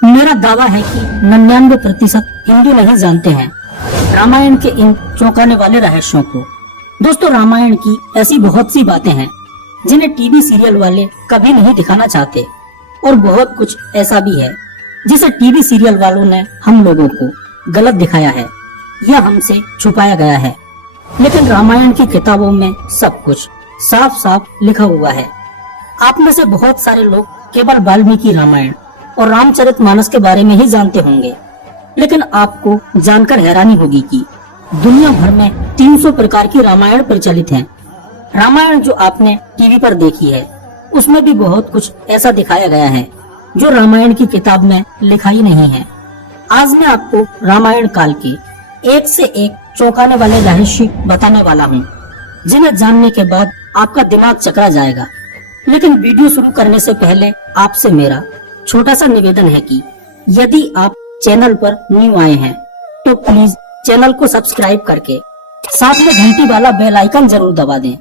मेरा दावा है कि 99% हिंदू नहीं जानते हैं रामायण के इन चौंकाने वाले रहस्यों को। दोस्तों, रामायण की ऐसी बहुत सी बातें हैं जिन्हें टीवी सीरियल वाले कभी नहीं दिखाना चाहते, और बहुत कुछ ऐसा भी है जिसे टीवी सीरियल वालों ने हम लोगों को गलत दिखाया है या हमसे छुपाया गया है। लेकिन रामायण की किताबों में सब कुछ साफ साफ लिखा हुआ है। आप में से बहुत सारे लोग केवल वाल्मीकि रामायण और रामचरितमानस के बारे में ही जानते होंगे, लेकिन आपको जानकर हैरानी होगी कि दुनिया भर में 300 प्रकार की रामायण प्रचलित हैं। रामायण जो आपने टीवी पर देखी है, उसमें भी बहुत कुछ ऐसा दिखाया गया है जो रामायण की किताब में लिखा ही नहीं है। आज मैं आपको रामायण काल के एक से एक चौंकाने वाले रहस्य बताने वाला हूँ, जिन्हें जानने के बाद आपका दिमाग चकरा जाएगा। लेकिन वीडियो शुरू करने से पहले आपसे मेरा छोटा सा निवेदन है कि यदि आप चैनल पर न्यू आए हैं तो प्लीज चैनल को सब्सक्राइब करके साथ में घंटी वाला बेल आइकन जरूर दबा दें,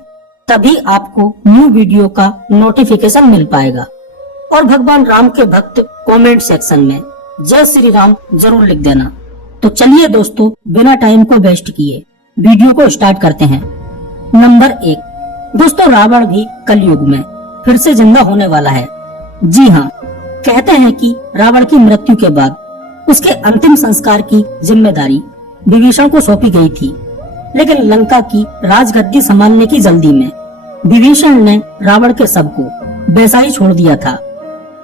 तभी आपको न्यू वीडियो का नोटिफिकेशन मिल पाएगा। और भगवान राम के भक्त कमेंट सेक्शन में जय श्री राम जरूर लिख देना। तो चलिए दोस्तों, बिना टाइम को वेस्ट किए वीडियो को स्टार्ट करते हैं। नंबर 1, दोस्तों, रावण भी कलयुग में फिर से जिंदा होने वाला है। जी हाँ, कहते हैं कि रावण की मृत्यु के बाद उसके अंतिम संस्कार की जिम्मेदारी विभीषण को सौंपी गई थी, लेकिन लंका की राजगद्दी संभालने की जल्दी में विभीषण ने रावण के शव को वैसा ही छोड़ दिया था,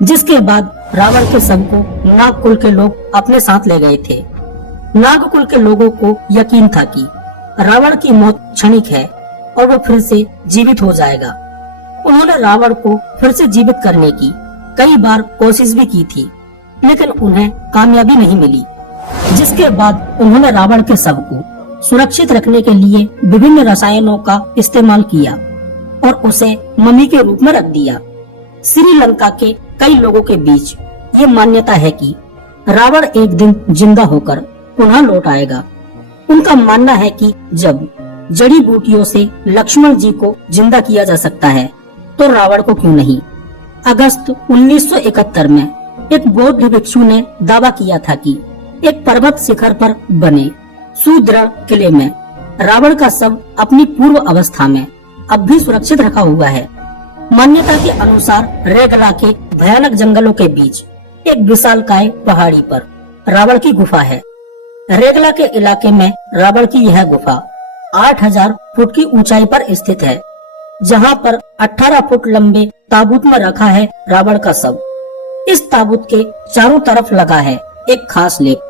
जिसके बाद रावण के शव को नागकुल के लोग अपने साथ ले गए थे। नागकुल के लोगों को यकीन था कि रावण की मौत क्षणिक है और वो फिर से जीवित हो जाएगा। उन्होंने रावण को फिर से जीवित करने की कई बार कोशिश भी की थी, लेकिन उन्हें कामयाबी नहीं मिली। जिसके बाद उन्होंने रावण के शव को सुरक्षित रखने के लिए विभिन्न रसायनों का इस्तेमाल किया और उसे मम्मी के रूप में रख दिया। श्रीलंका के कई लोगों के बीच ये मान्यता है कि रावण एक दिन जिंदा होकर पुनः लौट आएगा। उनका मानना है कि जब जड़ी बूटियों से लक्ष्मण जी को जिंदा किया जा सकता है, तो रावण को क्यों नहीं। अगस्त 1971 में एक बौद्ध भिक्षु ने दावा किया था कि एक पर्वत शिखर पर बने सुदृढ़ किले में रावण का शव अपनी पूर्व अवस्था में अब भी सुरक्षित रखा हुआ है। मान्यता के अनुसार रेगला के भयानक जंगलों के बीच एक विशालकाय पहाड़ी पर रावण की गुफा है। रेगला के इलाके में रावण की यह गुफा 8000 फुट की ऊंचाई पर स्थित है, जहां पर 18 फुट लंबे ताबूत में रखा है रावण का शव। इस ताबूत के चारों तरफ लगा है एक खास लेप,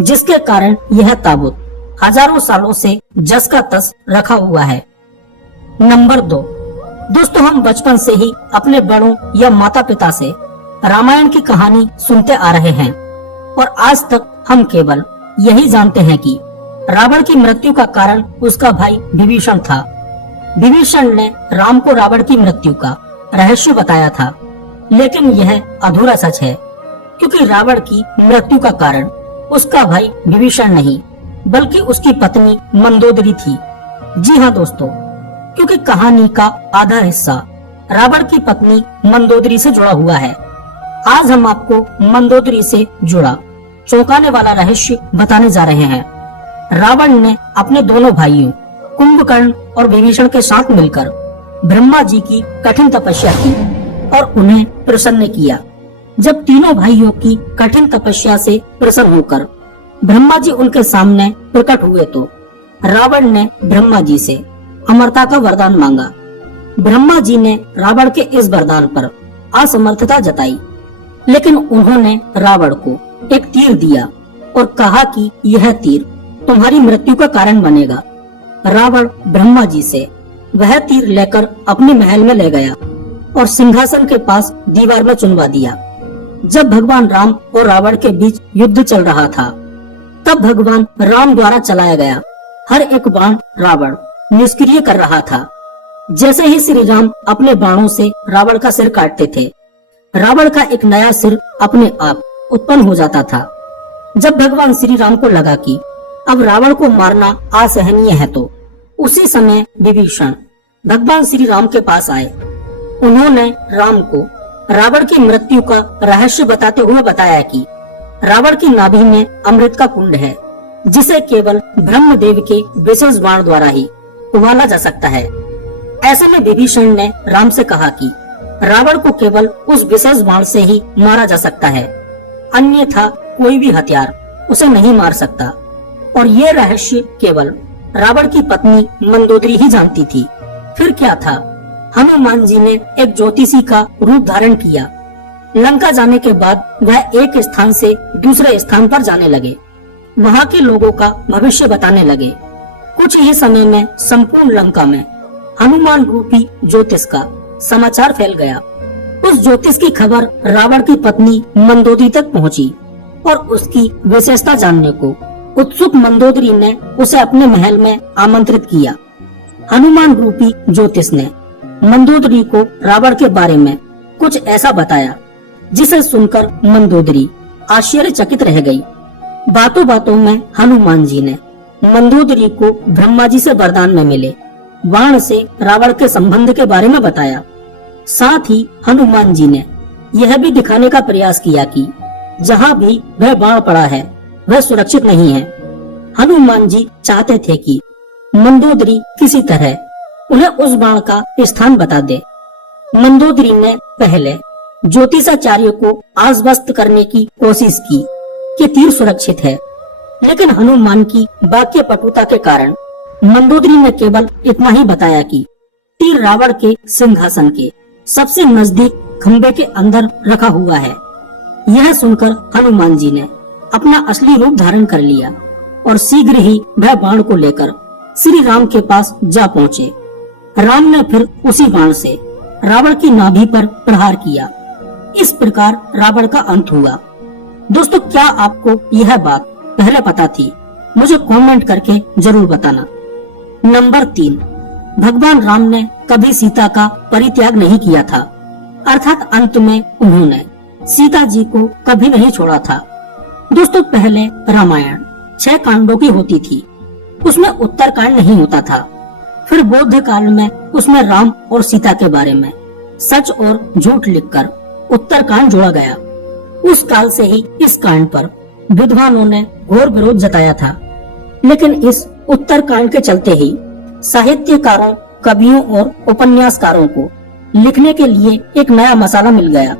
जिसके कारण यह ताबूत हजारों सालों से जस का तस रखा हुआ है। नंबर 2, दोस्तों, हम बचपन से ही अपने बड़ों या माता पिता से रामायण की कहानी सुनते आ रहे हैं, और आज तक हम केवल यही जानते हैं कि रावण की मृत्यु का कारण उसका भाई विभीषण था। विभीषण ने राम को रावण की मृत्यु का रहस्य बताया था, लेकिन यह अधूरा सच है, क्योंकि रावण की मृत्यु का कारण उसका भाई विभीषण नहीं, बल्कि उसकी पत्नी मंदोदरी थी। जी हाँ दोस्तों, क्योंकि कहानी का आधा हिस्सा रावण की पत्नी मंदोदरी से जुड़ा हुआ है। आज हम आपको मंदोदरी से जुड़ा चौंकाने वाला रहस्य बताने जा रहे हैं। रावण ने अपने दोनों भाइयों कुंभकर्ण और विभीषण के साथ मिलकर ब्रह्मा जी की कठिन तपस्या की और उन्हें प्रसन्न किया। जब तीनों भाइयों की कठिन तपस्या से प्रसन्न होकर ब्रह्मा जी उनके सामने प्रकट हुए, तो रावण ने ब्रह्मा जी से अमरता का वरदान मांगा। ब्रह्मा जी ने रावण के इस वरदान पर असमर्थता जताई, लेकिन उन्होंने रावण को एक तीर दिया और कहा कि यह तीर तुम्हारी मृत्यु का कारण बनेगा। रावण ब्रह्मा जी से वह तीर लेकर अपने महल में ले गया और सिंहासन के पास दीवार में चुनवा दिया। जब भगवान राम और रावण के बीच युद्ध चल रहा था, तब भगवान राम द्वारा चलाया गया हर एक बाण रावण निष्क्रिय कर रहा था। जैसे ही श्री राम अपने बाणों से रावण का सिर काटते थे, रावण का एक नया सिर अपने आप उत्पन्न हो जाता था। जब भगवान श्री राम को लगा कि अब रावण को मारना असहनीय है, तो उसी समय विभीषण भगवान श्री राम के पास आए। उन्होंने राम को रावण की मृत्यु का रहस्य बताते हुए बताया कि रावण की नाभि में अमृत का कुंड है, जिसे केवल ब्रह्मदेव के विशेष बाण द्वारा ही उबाला जा सकता है। ऐसे में विभीषण ने राम से कहा कि रावण को केवल उस विशेष बाण से ही मारा जा सकता है, अन्यथा कोई भी हथियार उसे नहीं मार सकता। और ये रहस्य केवल रावण की पत्नी मंदोदरी ही जानती थी। फिर क्या था, हनुमान जी ने एक ज्योतिषी का रूप धारण किया। लंका जाने के बाद वह एक स्थान से दूसरे स्थान पर जाने लगे, वहाँ के लोगों का भविष्य बताने लगे। कुछ ही समय में संपूर्ण लंका में हनुमान रूपी ज्योतिष का समाचार फैल गया। उस ज्योतिष की खबर रावण की पत्नी मंदोदरी तक पहुँची और उसकी विशेषता जानने को उत्सुक मंदोदरी ने उसे अपने महल में आमंत्रित किया। हनुमान रूपी ज्योतिष ने मंदोदरी को रावण के बारे में कुछ ऐसा बताया जिसे सुनकर मंदोदरी आश्चर्यचकित रह गई। बातों बातों में हनुमान जी ने मंदोदरी को ब्रह्मा जी से वरदान में मिले बाण से रावण के संबंध के बारे में बताया। साथ ही हनुमान जी ने यह भी दिखाने का प्रयास किया कि जहाँ भी वह बाण पड़ा है वह सुरक्षित नहीं है। हनुमान जी चाहते थे कि मंदोदरी किसी तरह उन्हें उस बाण का स्थान बता दे। मंदोदरी ने पहले ज्योतिषाचार्य को आश्वस्त करने की कोशिश की कि तीर सुरक्षित है, लेकिन हनुमान की वाक्य पटुता के कारण मंदोदरी ने केवल इतना ही बताया कि तीर रावण के सिंहासन के सबसे नजदीक खंबे के अंदर रखा हुआ है। यह सुनकर हनुमान जी ने अपना असली रूप धारण कर लिया और शीघ्र ही वह बाण को लेकर श्री राम के पास जा पहुँचे। राम ने फिर उसी बाण से रावण की नाभि पर प्रहार किया। इस प्रकार रावण का अंत हुआ। दोस्तों, क्या आपको यह बात पहले पता थी? मुझे कमेंट करके जरूर बताना। नंबर 3, भगवान राम ने कभी सीता का परित्याग नहीं किया था, अर्थात अंत में उन्होंने सीता जी को कभी नहीं छोड़ा था। दोस्तों, पहले रामायण 6 कांडों की होती थी, उसमें उत्तर कांड नहीं होता था। फिर बौद्ध काल में उसमें राम और सीता के बारे में सच और झूठ लिखकर उत्तर कांड जोड़ा गया। उस काल से ही इस कांड पर विद्वानों ने घोर विरोध जताया था, लेकिन इस उत्तर कांड के चलते ही साहित्यकारों, कवियों और उपन्यासकारों को लिखने के लिए एक नया मसाला मिल गया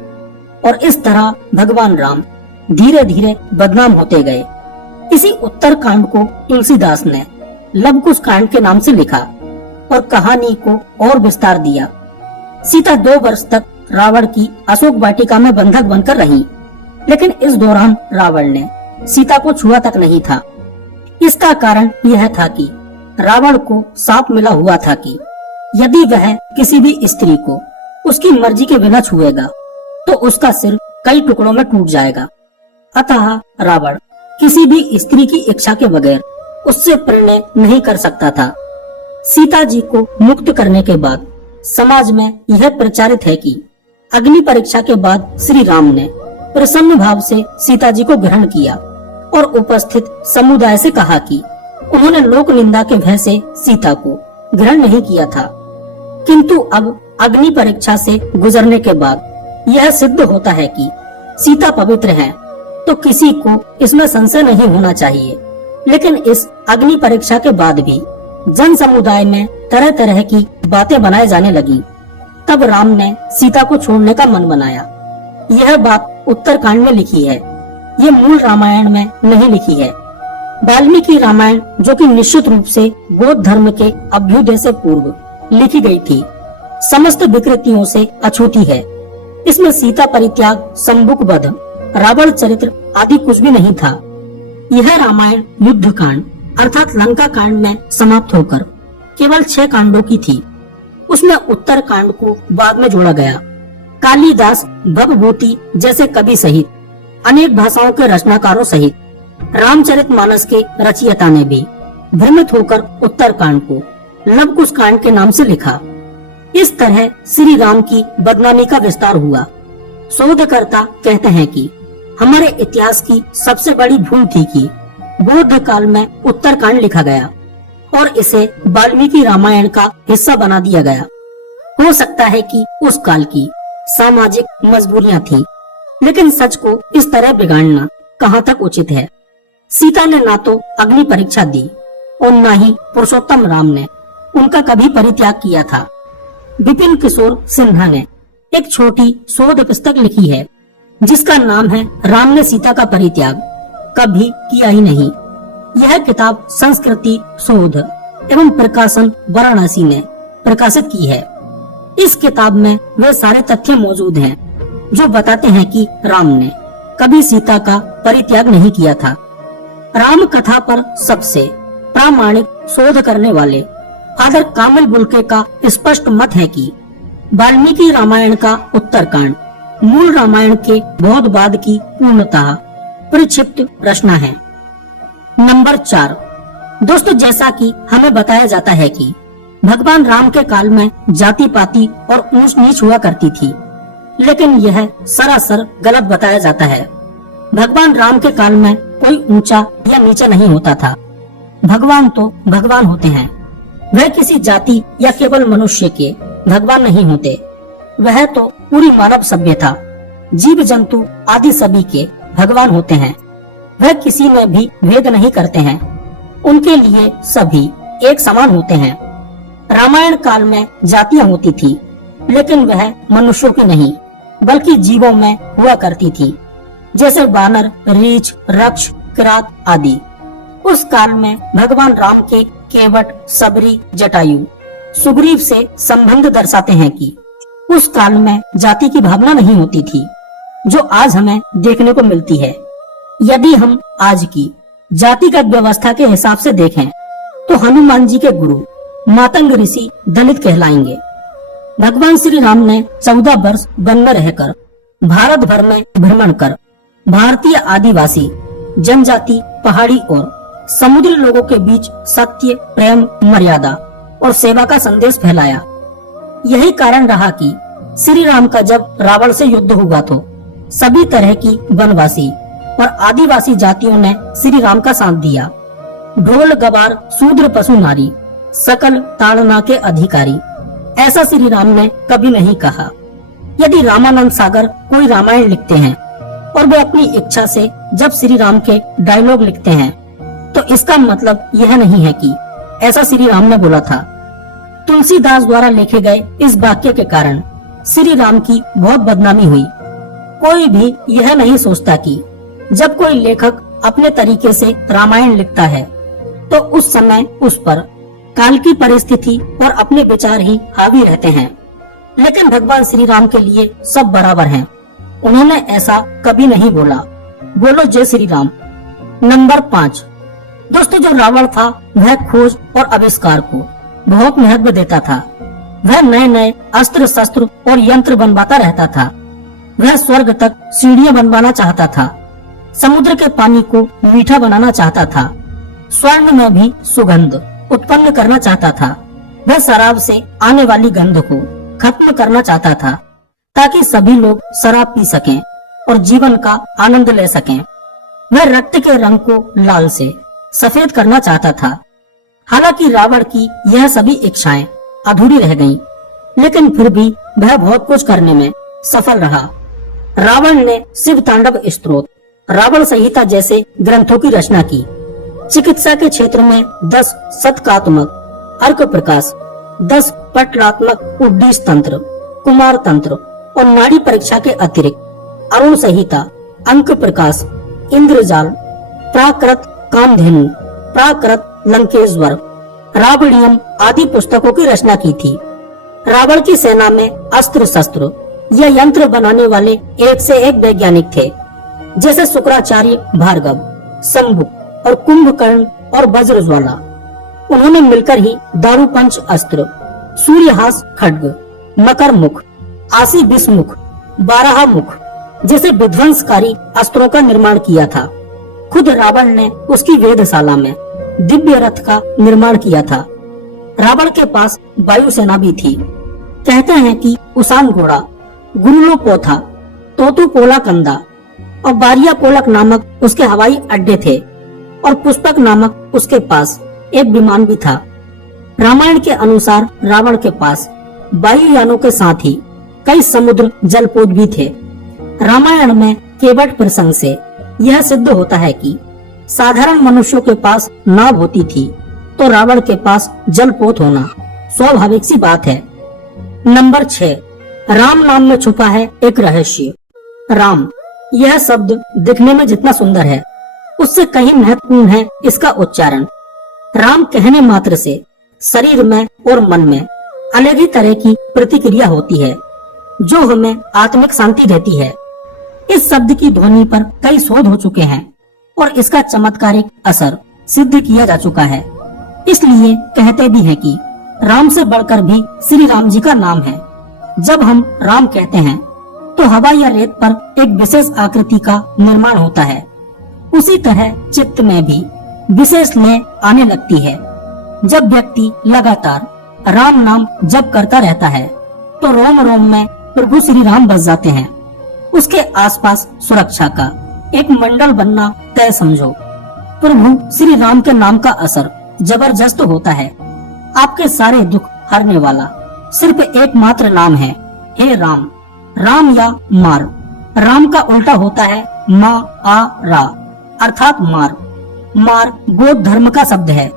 और इस तरह भगवान राम धीरे धीरे बदनाम होते गए। इसी उत्तर कांड को तुलसीदास ने लवकुश कांड के नाम से लिखा और कहानी को और विस्तार दिया। सीता 2 वर्ष तक रावण की अशोक वाटिका में बंधक बनकर रही, लेकिन इस दौरान रावण ने सीता को छुआ तक नहीं था। इसका कारण यह था कि रावण को साप मिला हुआ था कि यदि वह किसी भी स्त्री को उसकी मर्जी के बिना छुएगा तो उसका सिर कई टुकड़ों में टूट जाएगा। अतः रावण किसी भी स्त्री की इच्छा के बगैर उससे प्रणय नहीं कर सकता था। सीता जी को मुक्त करने के बाद समाज में यह प्रचारित है कि अग्नि परीक्षा के बाद श्री राम ने प्रसन्न भाव से सीता जी को ग्रहण किया और उपस्थित समुदाय से कहा कि उन्होंने लोक निंदा के भय से सीता को ग्रहण नहीं किया था, किंतु अब अग्नि परीक्षा से गुजरने के बाद यह सिद्ध होता है कि सीता पवित्र है, तो किसी को इसमें संशय नहीं होना चाहिए। लेकिन इस अग्नि परीक्षा के बाद भी जन समुदाय में तरह तरह की बातें बनाए जाने लगी। तब राम ने सीता को छोड़ने का मन बनाया। यह बात उत्तर कांड में लिखी है, ये मूल रामायण में नहीं लिखी है। वाल्मीकि रामायण, जो कि निश्चित रूप से बौद्ध धर्म के अभ्युदय से पूर्व लिखी गई थी, समस्त विकृतियों से अछूती है। इसमें सीता परित्याग, संबुक वध, रावण चरित्र आदि कुछ भी नहीं था। यह रामायण युद्ध कांड अर्थात लंका कांड में समाप्त होकर केवल 6 कांडों की थी। उसमें उत्तर कांड को बाद में जोड़ा गया। कालिदास, भवभूति जैसे कवि सहित अनेक भाषाओं के रचनाकारों सहित रामचरितमानस के रचयिता ने भी भ्रमित होकर उत्तर कांड को लवकुश कांड के नाम से लिखा। इस तरह श्री राम की बदनामी का विस्तार हुआ। शोधकर्ता कहते हैं कि हमारे इतिहास की सबसे बड़ी भूल थी कि बौद्ध काल में उत्तर कांड लिखा गया और इसे वाल्मीकि रामायण का हिस्सा बना दिया गया। हो सकता है कि उस काल की सामाजिक मजबूरियां थी, लेकिन सच को इस तरह बिगाड़ना कहाँ तक उचित है। सीता ने ना तो अग्नि परीक्षा दी और न ही पुरुषोत्तम राम ने उनका कभी परित्याग किया था। विपिन किशोर सिन्हा ने एक छोटी शोध पुस्तक लिखी है जिसका नाम है राम ने सीता का परित्याग कभी किया ही नहीं। यह किताब संस्कृति शोध एवं प्रकाशन वाराणसी ने प्रकाशित की है। इस किताब में वे सारे तथ्य मौजूद हैं जो बताते हैं कि राम ने कभी सीता का परित्याग नहीं किया था। राम कथा पर सबसे प्रामाणिक शोध करने वाले फादर कामिल बुल्के का स्पष्ट मत है कि वाल्मीकि रामायण का उत्तरकांड मूल रामायण के बहुत बाद की पूर्णतः परिक्षिप्त रचना है। नंबर 4 दोस्तों, जैसा कि हमें बताया जाता है कि भगवान राम के काल में जाति पाति और ऊंच नीच हुआ करती थी, लेकिन यह सरासर गलत बताया जाता है। भगवान राम के काल में कोई ऊंचा या नीचा नहीं होता था। भगवान तो भगवान होते हैं, वह किसी जाति या केवल मनुष्य के भगवान नहीं होते। वह तो पूरी मानव सभ्यता जीव जंतु आदि सभी के भगवान होते हैं। वह किसी में भी भेद नहीं करते हैं, उनके लिए सभी एक समान होते हैं। रामायण काल में जातियां होती थी, लेकिन वह मनुष्यों की नहीं बल्कि जीवों में हुआ करती थी, जैसे वानर, रीछ, रक्ष, किरात आदि। उस काल में भगवान राम के केवट, सबरी, जटायु, सुग्रीव से संबंध दर्शाते हैं कि उस काल में जाति की भावना नहीं होती थी जो आज हमें देखने को मिलती है। यदि हम आज की जातिगत व्यवस्था के हिसाब से देखें तो हनुमान जी के गुरु मातंग ऋषि दलित कहलाएंगे। भगवान श्री राम ने 14 वर्ष वन में रहकर भारत भर में भ्रमण कर भारतीय आदिवासी जनजाति, पहाड़ी और समुद्री लोगों के बीच सत्य, प्रेम, मर्यादा और सेवा का संदेश फैलाया। यही कारण रहा कि श्री राम का जब रावण से युद्ध हुआ तो सभी तरह की वनवासी और आदिवासी जातियों ने श्री राम का साथ दिया। ढोल गवार, शूद्र, पशु, नारी, सकल ताड़ना के अधिकारी, ऐसा श्री राम ने कभी नहीं कहा। यदि रामानंद सागर कोई रामायण लिखते हैं और वे अपनी इच्छा से जब श्री राम के डायलॉग लिखते हैं तो इसका मतलब यह नहीं है कि ऐसा श्री राम ने बोला था। तुलसीदास द्वारा लिखे गए इस वाक्य के कारण श्री राम की बहुत बदनामी हुई। कोई भी यह नहीं सोचता कि जब कोई लेखक अपने तरीके से रामायण लिखता है तो उस समय उस पर काल की परिस्थिति और अपने विचार ही हावी रहते हैं। लेकिन भगवान श्री राम के लिए सब बराबर हैं। उन्होंने ऐसा कभी नहीं बोला। बोलो जय श्री राम। नंबर 5 दोस्तों, जो रावण था वह खोज और आविष्कार को बहुत महत्व देता था। वह नए नए अस्त्र शस्त्र और यंत्र बनवाता रहता था। वह स्वर्ग तक सीढ़ियां बनवाना चाहता था, समुद्र के पानी को मीठा बनाना चाहता था, स्वर्ण में भी सुगंध उत्पन्न करना चाहता था। वह शराब से आने वाली गंध को खत्म करना चाहता था ताकि सभी लोग शराब पी सकें और जीवन का आनंद ले सकें। वह रक्त के रंग को लाल से सफेद करना चाहता था। हालांकि रावण की यह सभी इच्छाएं अधूरी रह गईं, लेकिन फिर भी वह बहुत कुछ करने में सफल रहा। रावण ने शिव तांडव स्तोत्र, रावण संहिता जैसे ग्रंथों की रचना की। चिकित्सा के क्षेत्र में 10 शतकात्मक अर्क प्रकाश, 10 पटलात्मक उद्दीश तंत्र, कुमार तंत्र और नाड़ी परीक्षा के अतिरिक्त अरुण संहिता, अंक प्रकाश, इंद्रजाल, प्राकृत कामधेनु, प्राकृत लंकेश्वर, रावणियम आदि पुस्तकों की रचना की थी। रावण की सेना में अस्त्र शस्त्र या यंत्र बनाने वाले एक से एक वैज्ञानिक थे, जैसे शुक्राचार्य, भार्गव, शंभु और कुंभकर्ण और वज्रज्वाला। उन्होंने मिलकर ही दारूपंच अस्त्र, सूर्यहास खड्ग, मकर मुख, आसी विषमुख, बारहा मुख जैसे विध्वंसकारी अस्त्रों का निर्माण किया था। खुद रावण ने उसकी वेधशाला में दिव्य रथ का निर्माण किया था। रावण के पास वायुसेना भी थी। कहते हैं कि उसान घोड़ा, गुरुलो पोथा, तोतु पोला कंदा और बारिया पोलक नामक उसके हवाई अड्डे थे और पुष्पक नामक उसके पास एक विमान भी था। रामायण के अनुसार रावण के पास वायुयानों के साथ ही कई समुद्र जलपोत भी थे। रामायण में केवट प्रसंग से यह सिद्ध होता है कि साधारण मनुष्यों के पास नाव होती थी तो रावण के पास जलपोत होना स्वाभाविक सी बात है। नंबर 6, राम नाम में छुपा है एक रहस्य। राम, यह शब्द दिखने में जितना सुंदर है उससे कहीं महत्वपूर्ण है इसका उच्चारण। राम कहने मात्र से शरीर में और मन में अलग ही तरह की प्रतिक्रिया होती है जो हमें आत्मिक शांति देती है। इस शब्द की ध्वनि पर कई शोध हो चुके हैं और इसका चमत्कारिक असर सिद्ध किया जा चुका है। इसलिए कहते भी हैं कि राम से बढ़कर भी श्री राम जी का नाम है। जब हम राम कहते हैं तो हवा या रेत पर एक विशेष आकृति का निर्माण होता है। उसी तरह चित्त में भी विशेष लय आने लगती है। जब व्यक्ति लगातार राम नाम जप करता रहता है तो रोम रोम में प्रभु श्री राम बस जाते हैं। उसके आसपास सुरक्षा का एक मंडल बनना तय समझो। प्रभु श्री राम के नाम का असर जबरदस्त होता है। आपके सारे दुख हरने वाला सिर्फ एकमात्र नाम है, हे राम। राम या मार, राम का उल्टा होता है मा आ रा अर्थात मार। मार बौद्ध धर्म का शब्द है।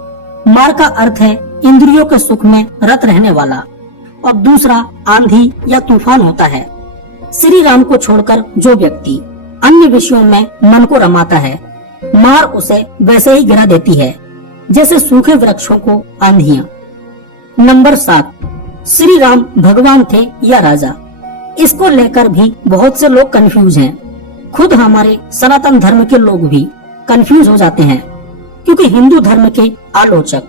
मार का अर्थ है इंद्रियों के सुख में रत रहने वाला और दूसरा आंधी या तूफान होता है। श्री राम को छोड़कर जो व्यक्ति अन्य विषयों में मन को रमाता है, मार उसे वैसे ही गिरा देती है जैसे सूखे वृक्षों को आंधियां। नंबर 7, श्री राम भगवान थे या राजा? इसको लेकर भी बहुत से लोग कंफ्यूज हैं। खुद हमारे सनातन धर्म के लोग भी कंफ्यूज हो जाते हैं क्योंकि हिंदू धर्म के आलोचक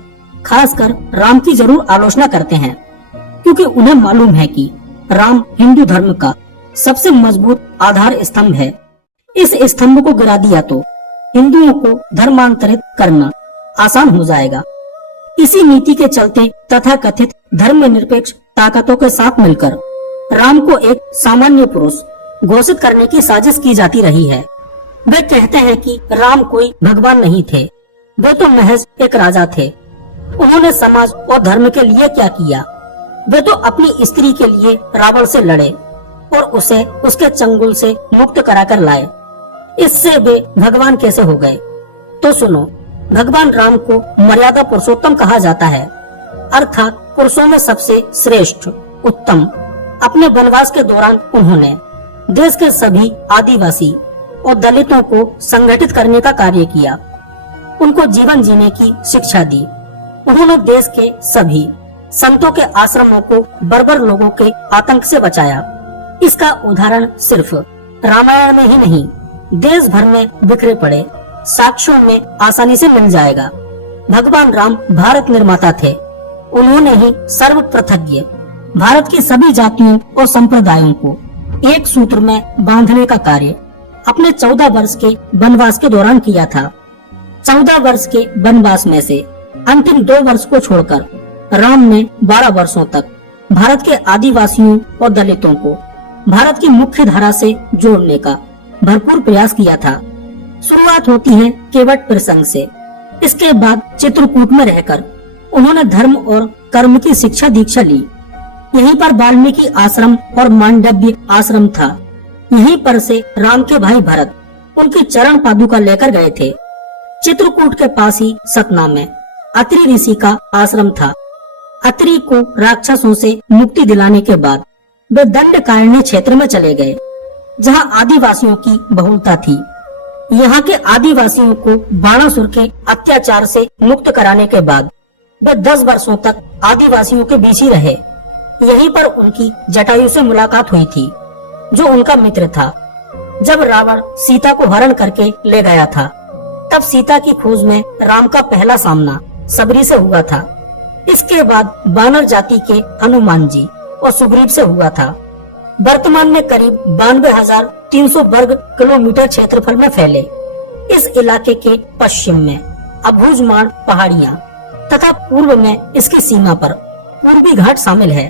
खासकर राम की जरूर आलोचना करते हैं क्योंकि उन्हें मालूम है कि राम हिंदू धर्म का सबसे मजबूत आधार स्तंभ है। इस स्तंभ को गिरा दिया तो हिंदुओं को धर्मांतरित करना आसान हो जाएगा। इसी नीति के चलते तथाकथित धर्मनिरपेक्ष ताकतों के साथ मिलकर राम को एक सामान्य पुरुष घोषित करने की साजिश की जाती रही है। वे कहते हैं कि राम कोई भगवान नहीं थे, वे तो महज एक राजा थे। उन्होंने समाज और धर्म के लिए क्या किया? वे तो अपनी स्त्री के लिए रावण से लड़े और उसे उसके चंगुल से मुक्त कराकर लाए। इससे वे भगवान कैसे हो गए? तो सुनो, भगवान राम को मर्यादा पुरुषोत्तम कहा जाता है, अर्थात पुरुषों में सबसे श्रेष्ठ उत्तम। अपने वनवास के दौरान उन्होंने देश के सभी आदिवासी और दलितों को संगठित करने का कार्य किया, उनको जीवन जीने की शिक्षा दी। उन्होंने देश के सभी संतों के आश्रमों को बर्बर लोगों के आतंक से बचाया। इसका उदाहरण सिर्फ रामायण में ही नहीं, देश भर में बिखरे पड़े साक्ष्यों में आसानी से मिल जाएगा। भगवान राम भारत निर्माता थे। उन्होंने ही सर्वप्रथज्ञ भारत की सभी जातियों और संप्रदायों को एक सूत्र में बांधने का कार्य अपने 14 वर्ष के वनवास के दौरान किया था। 14 वर्ष के वनवास में से अंतिम 2 वर्ष को छोड़कर राम ने 12 वर्षों तक भारत के आदिवासियों और दलितों को भारत की मुख्य धारा से जोड़ने का भरपूर प्रयास किया था। शुरुआत होती है केवट प्रसंग से। इसके बाद चित्रकूट में रहकर उन्होंने धर्म और कर्म की शिक्षा दीक्षा ली। यहीं पर वाल्मीकि आश्रम और मांडव्य आश्रम था। यहीं पर से राम के भाई भरत उनकी चरण पादुका लेकर गए थे। चित्रकूट के पास ही सतना में अत्रि ऋषि का आश्रम था। अत्रि को राक्षसों से मुक्ति दिलाने के बाद वे दंडकारण्य क्षेत्र में चले गए, जहां आदिवासियों की बहुलता थी। यहाँ के आदिवासियों को बाणासुर के अत्याचार से मुक्त कराने के बाद वे 10 वर्षों तक आदिवासियों के बीच ही रहे। यहीं पर उनकी जटायु से मुलाकात हुई थी, जो उनका मित्र था। जब रावण सीता को हरण करके ले गया था, तब सीता की खोज में राम का पहला सामना सबरी से हुआ था। इसके बाद वानर जाति के हनुमान जी और सुग्रीव से हुआ था। वर्तमान में करीब 92,300 वर्ग किलोमीटर क्षेत्रफल में फैले इस इलाके के पश्चिम में अबूझमाड़ पहाड़ियाँ तथा पूर्व में इसकी सीमा पर पूर्वी घाट शामिल है।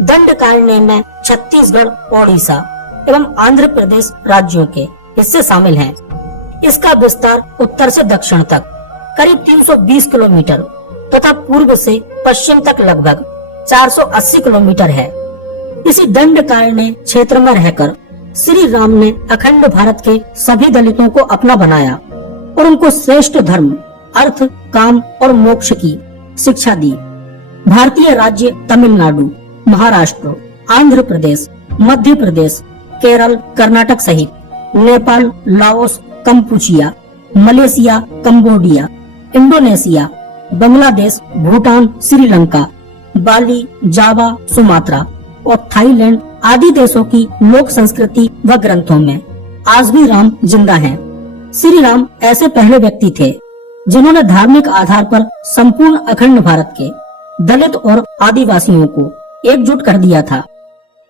दंडकारण्य में छत्तीसगढ़, ओडिशा एवं आंध्र प्रदेश राज्यों के हिस्से शामिल हैं। इसका विस्तार उत्तर से दक्षिण तक करीब 320 किलोमीटर तथा पूर्व से पश्चिम तक लगभग 480 किलोमीटर है। इसी दंडकारण्य क्षेत्र में रहकर श्री राम ने अखंड भारत के सभी दलितों को अपना बनाया और उनको श्रेष्ठ धर्म, अर्थ, काम और मोक्ष की शिक्षा दी। भारतीय राज्य तमिलनाडु, महाराष्ट्र, आंध्र प्रदेश, मध्य प्रदेश, केरल, कर्नाटक सहित Nepal, Laos, Kampuchea, Malaysia, Cambodia, Indonesia, Bangladesh, Bhutan, Sri Lanka, Bali, Java, Sumatra और थाईलैंड आदि देशों की लोक संस्कृति व ग्रंथों में आज भी राम जिंदा हैं। श्री राम ऐसे पहले व्यक्ति थे जिन्होंने धार्मिक आधार पर संपूर्ण अखंड भारत के दलित और आदिवासियों को एकजुट कर दिया था।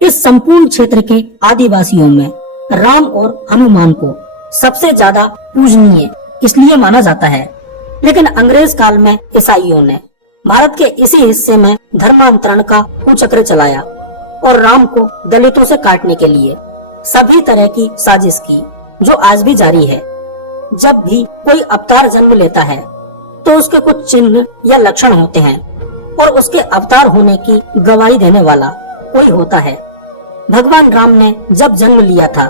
इस संपूर्ण क्षेत्र के आदिवासियों में राम और हनुमान को सबसे ज्यादा पूजनीय इसलिए माना जाता है, लेकिन अंग्रेज काल में ईसाइयों ने भारत के इसी हिस्से में धर्मांतरण का कुचक्र चलाया और राम को दलितों से काटने के लिए सभी तरह की साजिश की, जो आज भी जारी है। जब भी कोई अवतार जन्म लेता है तो उसके कुछ चिन्ह या लक्षण होते हैं और उसके अवतार होने की गवाही देने वाला कोई होता है। भगवान राम ने जब जन्म लिया था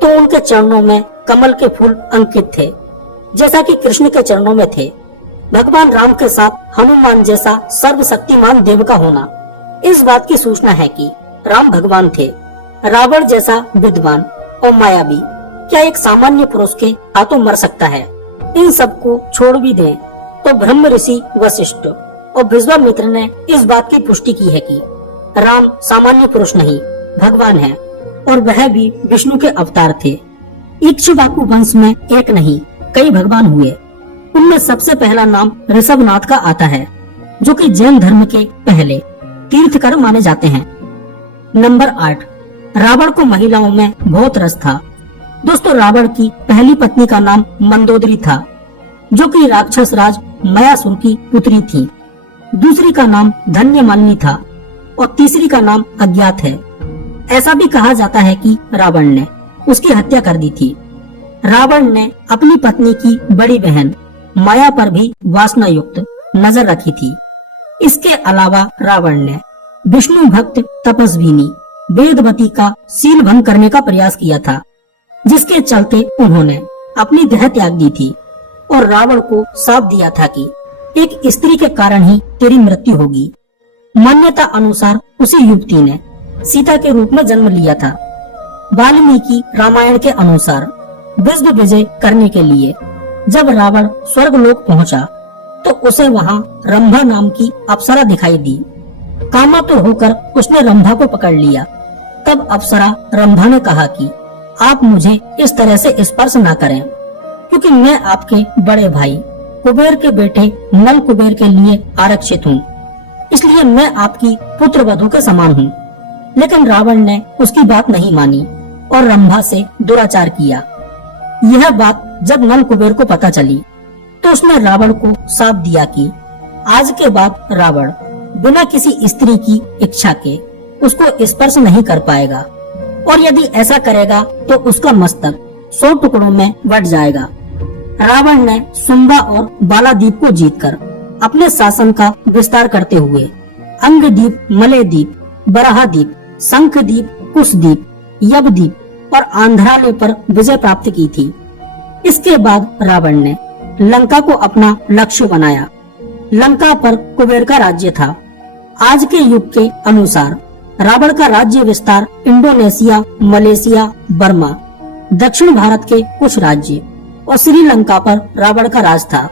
तो उनके चरणों में कमल के फूल अंकित थे, जैसा कि कृष्ण के चरणों में थे। भगवान राम के साथ हनुमान जैसा सर्वशक्तिमान देव का होना इस बात की सूचना है कि राम भगवान थे। रावण जैसा विद्वान और मायावी क्या एक सामान्य पुरुष के हाथों मर सकता है? इन सब को छोड़ भी दें तो ब्रह्म ऋषि वशिष्ठ और विश्वामित्र ने इस बात की पुष्टि की है कि राम सामान्य पुरुष नहीं, भगवान है और वह भी विष्णु के अवतार थे। इक्ष्वाकु वंश में एक नहीं कई भगवान हुए। उनमें सबसे पहला नाम ऋषभनाथ का आता है, जो कि जैन धर्म के पहले तीर्थकर माने जाते हैं। नंबर 8, रावण को महिलाओं में बहुत रस था। दोस्तों, रावण की पहली पत्नी का नाम मंदोदरी था, जो कि राक्षस राज मयासुर की पुत्री थी। दूसरी का नाम धन्यमालिनी था और तीसरी का नाम अज्ञात है। ऐसा भी कहा जाता है कि रावण ने उसकी हत्या कर दी थी। रावण ने अपनी पत्नी की बड़ी बहन माया पर भी वासना युक्त नजर रखी थी। इसके अलावा रावण ने विष्णु भक्त तपस्विनी वेदवती का शील भंग करने का प्रयास किया था, जिसके चलते उन्होंने अपनी देह त्याग दी थी और रावण को शाप दिया था कि एक स्त्री के कारण ही तेरी मृत्यु होगी। मान्यता अनुसार उसी युवती ने सीता के रूप में जन्म लिया था। वाल्मीकि रामायण के अनुसार विश्व विजय करने के लिए जब रावण स्वर्गलोक पहुंचा तो उसे वहां रंभा नाम की अप्सरा दिखाई दी। कामातुर होकर उसने रंभा को पकड़ लिया। तब अप्सरा रंभा ने कहा कि आप मुझे इस तरह से स्पर्श न करें, क्योंकि मैं आपके बड़े भाई कुबेर के बेटे नल कुबेर के लिए आरक्षित हूँ, इसलिए मैं आपकी पुत्र वधू के समान हूँ। लेकिन रावण ने उसकी बात नहीं मानी और रंभा से दुराचार किया। यह बात जब नल कुबेर को पता चली तो उसने रावण को शाप दिया कि आज के बाद रावण बिना किसी स्त्री की इच्छा के उसको स्पर्श नहीं कर पाएगा, और यदि ऐसा करेगा तो उसका मस्तक 100 टुकड़ों में बट जाएगा। रावण ने सुम्बा और बालादीप को जीतकर अपने शासन का विस्तार करते हुए अंगदीप, मलयदीप, बराहदीप, शंखदीप, कुशदीप, यवदीप और आंध्रालय पर विजय प्राप्त की थी। इसके बाद रावण ने लंका को अपना लक्ष्य बनाया। लंका पर कुबेर का राज्य था। आज के युग के अनुसार रावण का राज्य विस्तार इंडोनेशिया, मलेशिया, बर्मा, दक्षिण भारत के कुछ राज्य और श्रीलंका पर रावण का राज था।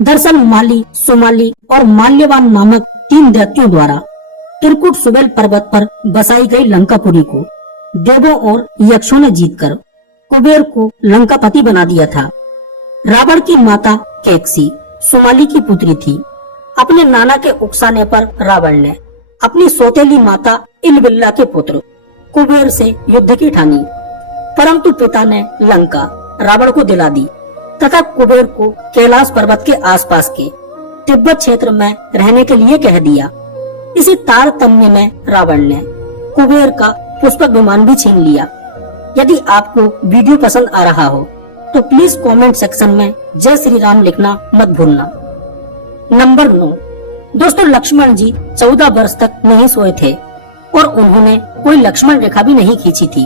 दरअसल माली, सोमाली और माल्यवान नामक 3 दैत्यों द्वारा त्रिकुट सुबेल पर्वत पर बसाई गई लंकापुरी को देवों और यक्षों ने जीतकर कुबेर को लंकापति बना दिया था। रावण की माता कैकसी सोमाली की पुत्री थी। अपने नाना के उकसाने पर रावण ने अपनी सौतेली माता इलबिल्ला के पुत्र कुबेर से युद्ध की ठानी, परंतु पिता ने लंका रावण को दिला दी तथा कुबेर को कैलाश पर्वत के आसपास के तिब्बत क्षेत्र में रहने के लिए कह दिया। इसी तारतम्य में रावण ने कुबेर का पुष्पक विमान भी छीन लिया। यदि आपको वीडियो पसंद आ रहा हो तो प्लीज कमेंट सेक्शन में जय श्री राम लिखना मत भूलना। नंबर 9, दोस्तों, लक्ष्मण जी 14 वर्ष तक नहीं सोए थे और उन्होंने कोई लक्ष्मण रेखा भी नहीं खींची थी।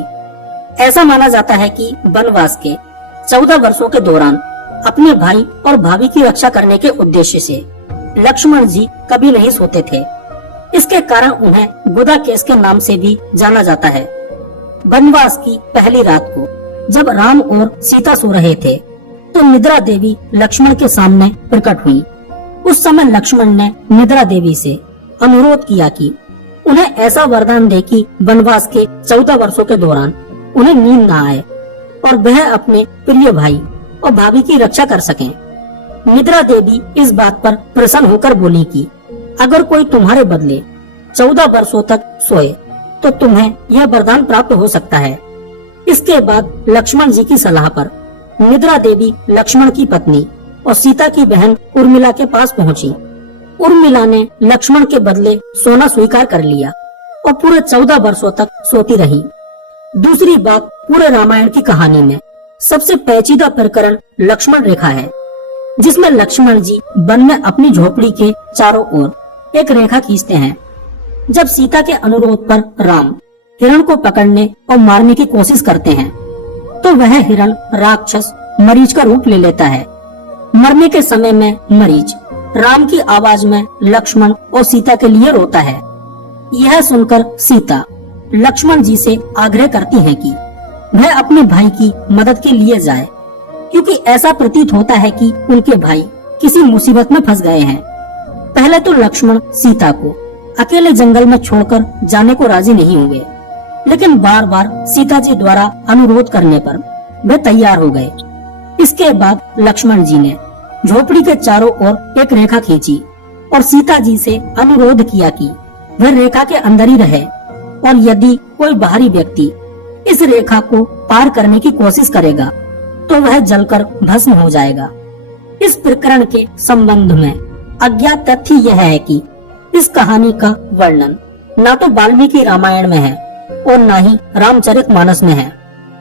ऐसा माना जाता है कि वनवास के 14 वर्षों के दौरान अपने भाई और भाभी की रक्षा करने के उद्देश्य से लक्ष्मण जी कभी नहीं सोते थे। इसके कारण उन्हें गुदा केस के नाम से भी जाना जाता है। वनवास की पहली रात को जब राम और सीता सो रहे थे तो निद्रा देवी लक्ष्मण के सामने प्रकट हुई। उस समय लक्ष्मण ने निद्रा देवी से अनुरोध किया कि उन्हें ऐसा वरदान दे कि वनवास के 14 वर्षों के दौरान उन्हें नींद न आए और वह अपने प्रिय भाई और भाभी की रक्षा कर सकें। निद्रा देवी इस बात पर प्रसन्न होकर बोली कि अगर कोई तुम्हारे बदले 14 वर्षों तक सोए तो तुम्हें यह वरदान प्राप्त हो सकता है। इसके बाद लक्ष्मण जी की सलाह पर निद्रा देवी लक्ष्मण की पत्नी और सीता की बहन उर्मिला के पास पहुंची। उर्मिला ने लक्ष्मण के बदले सोना स्वीकार कर लिया और पूरे 14 वर्षों तक सोती रही। दूसरी बात, पूरे रामायण की कहानी में सबसे पेचीदा प्रकरण लक्ष्मण रेखा है, जिसमें लक्ष्मण जी वन में अपनी झोपड़ी के चारों ओर एक रेखा खींचते हैं। जब सीता के अनुरोध पर राम हिरण को पकड़ने और मारने की कोशिश करते हैं तो वह हिरण राक्षस मरीच का रूप ले लेता है। मरने के समय में मरीच राम की आवाज में लक्ष्मण और सीता के लिए रोता है। यह सुनकर सीता लक्ष्मण जी से आग्रह करती है कि वह अपने भाई की मदद के लिए जाए, क्योंकि ऐसा प्रतीत होता है कि उनके भाई किसी मुसीबत में फंस गए हैं। पहले तो लक्ष्मण सीता को अकेले जंगल में छोड़कर जाने को राजी नहीं हुए, लेकिन बार बार सीता जी द्वारा अनुरोध करने पर वे तैयार हो गए। इसके बाद लक्ष्मण जी ने झोपड़ी के चारों ओर एक रेखा खींची और सीता जी से अनुरोध किया कि वह रेखा के अंदर ही रहे और यदि कोई बाहरी व्यक्ति इस रेखा को पार करने की कोशिश करेगा तो वह जलकर भस्म हो जाएगा। इस प्रकरण के संबंध में अज्ञात तथ्य यह है कि इस कहानी का वर्णन न तो वाल्मीकि रामायण में है और न ही रामचरितमानस में है,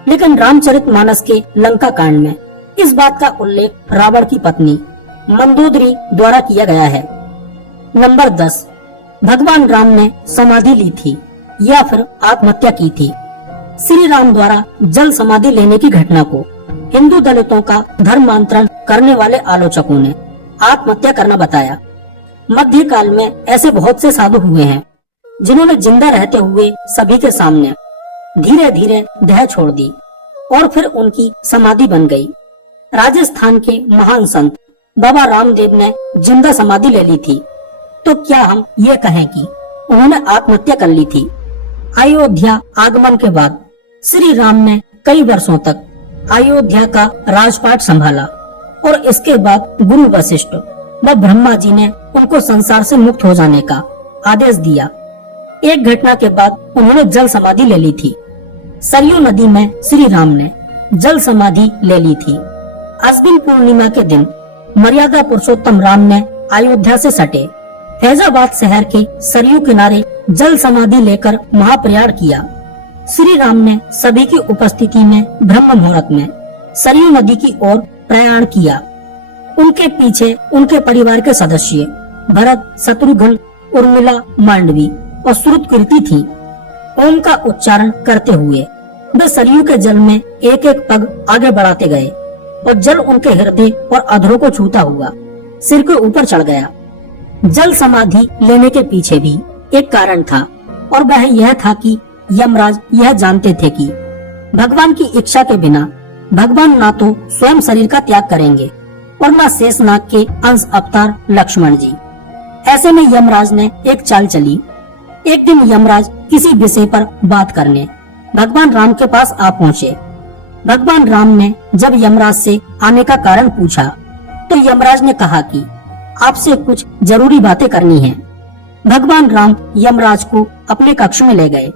लेकिन रामचरितमानस के लंका कांड में इस बात का उल्लेख रावण की पत्नी मंदोदरी द्वारा किया गया है। नंबर 10, भगवान राम ने समाधि ली थी या फिर आत्महत्या की थी। श्री राम द्वारा जल समाधि लेने की घटना को हिंदू दलितों का धर्मांतरण करने वाले आलोचकों ने आत्महत्या करना बताया। मध्यकाल में ऐसे बहुत से साधु हुए हैं जिन्होंने जिंदा रहते हुए सभी के सामने धीरे धीरे देह छोड़ दी और फिर उनकी समाधि बन गई। राजस्थान के महान संत बाबा रामदेव ने जिंदा समाधि ले ली थी, तो क्या हम ये कहें कि उन्होंने आत्महत्या कर ली थी? अयोध्या आगमन के बाद श्री राम ने कई वर्षों तक अयोध्या का राजपाट संभाला और इसके बाद गुरु वशिष्ठ व ब्रह्मा जी ने उनको संसार से मुक्त हो जाने का आदेश दिया। एक घटना के बाद उन्होंने जल समाधि ले ली थी। सरयू नदी में श्री राम ने जल समाधि ले ली थी। अश्विन पूर्णिमा के दिन मर्यादा पुरुषोत्तम राम ने अयोध्या से सटे फैजाबाद शहर के सरयू किनारे जल समाधि लेकर महाप्रयाण किया। श्री राम ने सभी की उपस्थिति में ब्रह्म मुहूर्त में सरयू नदी की ओर प्रयाण किया। उनके पीछे उनके परिवार के सदस्य भरत, शत्रुघ्न, उर्मिला, मांडवी और श्रुतकीर्ति थी। ओम का उच्चारण करते हुए वे सरयू के जल में एक एक पग आगे बढ़ाते गए और जल उनके हृदय और अधरों को छूता हुआ सिर के ऊपर चढ़ गया। जल समाधि लेने के पीछे भी एक कारण था और वह यह था कि यमराज यह जानते थे कि भगवान की इच्छा के बिना भगवान ना तो स्वयं शरीर का त्याग करेंगे और न शेषनाग के अंश अवतार लक्ष्मण जी। ऐसे में यमराज ने एक चाल चली। एक दिन यमराज किसी विषय पर बात करने भगवान राम के पास आ पहुँचे। भगवान राम ने जब यमराज से आने का कारण पूछा तो यमराज ने कहा कि आपसे कुछ जरूरी बातें करनी है। भगवान राम यमराज को अपने कक्ष में ले गए।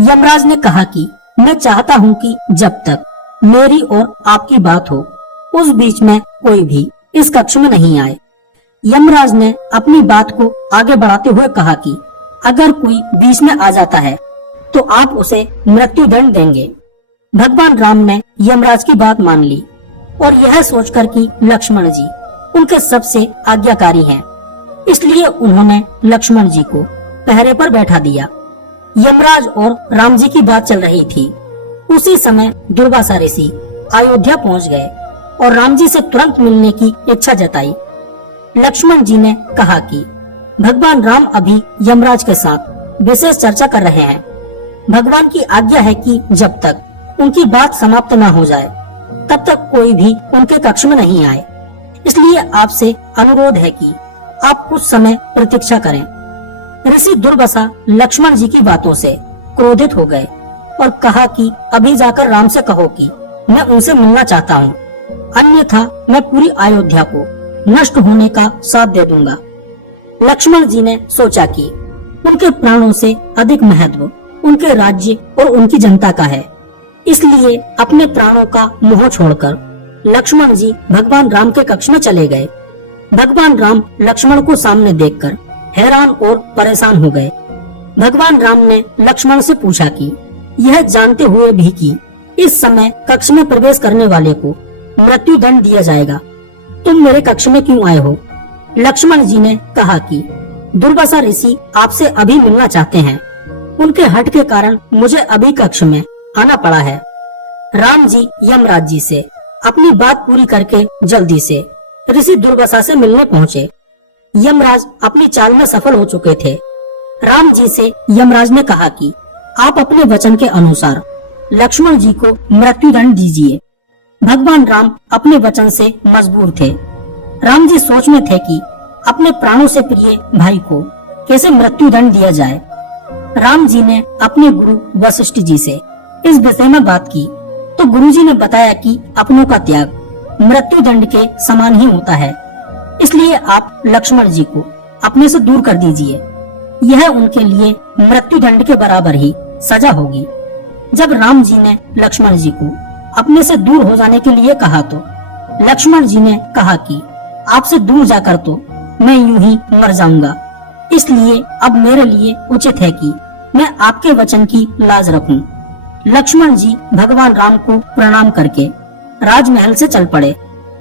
यमराज ने कहा कि मैं चाहता हूँ कि जब तक मेरी और आपकी बात हो उस बीच में कोई भी इस कक्ष में नहीं आए। यमराज ने अपनी बात को आगे बढ़ाते हुए कहा कि अगर कोई बीच में आ जाता है तो आप उसे मृत्यु दंड देंगे। भगवान राम ने यमराज की बात मान ली और यह सोचकर कि लक्ष्मण जी उनके सबसे आज्ञाकारी हैं, इसलिए उन्होंने लक्ष्मण जी को पहरे पर बैठा दिया। यमराज और राम जी की बात चल रही थी। उसी समय दुर्वासा ऋषि अयोध्या पहुंच गए और राम जी से तुरंत मिलने की इच्छा जताई। लक्ष्मण जी ने कहा कि भगवान राम अभी यमराज के साथ विशेष चर्चा कर रहे हैं। भगवान की आज्ञा है कि जब तक उनकी बात समाप्त न हो जाए तब तक कोई भी उनके कक्ष में नहीं आए। इसलिए आपसे अनुरोध है कि आप कुछ समय प्रतीक्षा करें। ऋषि दुर्वासा लक्ष्मण जी की बातों से क्रोधित हो गए और कहा कि अभी जाकर राम से कहो कि मैं उनसे मिलना चाहता हूँ, अन्यथा मैं पूरी अयोध्या को नष्ट होने का साथ दे दूंगा। लक्ष्मण जी ने सोचा कि उनके प्राणों से अधिक महत्व उनके राज्य और उनकी जनता का है, इसलिए अपने प्राणों का मोह छोड़कर लक्ष्मण जी भगवान राम के कक्ष में चले गए। भगवान राम लक्ष्मण को सामने देखकर हैरान और परेशान हो गए। भगवान राम ने लक्ष्मण से पूछा कि यह जानते हुए भी कि इस समय कक्ष में प्रवेश करने वाले को मृत्यु दंड दिया जाएगा, तुम मेरे कक्ष में क्यों आए हो? लक्ष्मण जी ने कहा कि दुर्वासा ऋषि आपसे अभी मिलना चाहते हैं, उनके हट के कारण मुझे अभी कक्ष में आना पड़ा है। राम जी यमराज जी से अपनी बात पूरी करके जल्दी से ऋषि दुर्वासा से मिलने पहुँचे। यमराज अपनी चाल में सफल हो चुके थे। राम जी से यमराज ने कहा कि आप अपने वचन के अनुसार लक्ष्मण जी को मृत्यु दंड दीजिए। भगवान राम अपने वचन से मजबूर थे। राम जी सोच में थे कि अपने प्राणों से प्रिय भाई को कैसे मृत्यु दंड दिया जाए। राम जी ने अपने गुरु वशिष्ठ जी से इस विषय में बात की तो गुरुजी ने बताया कि अपनों का त्याग मृत्यु दंड के समान ही होता है, इसलिए आप लक्ष्मण जी को अपने से दूर कर दीजिए, यह उनके लिए मृत्यु दंड के बराबर ही सजा होगी। जब राम जी ने लक्ष्मण जी को अपने से दूर हो जाने के लिए कहा तो लक्ष्मण जी ने कहा कि आपसे दूर जाकर तो मैं यूं ही मर जाऊंगा, इसलिए अब मेरे लिए उचित है कि मैं आपके वचन की लाज रखूं। लक्ष्मण जी भगवान राम को प्रणाम करके राजमहल से चल पड़े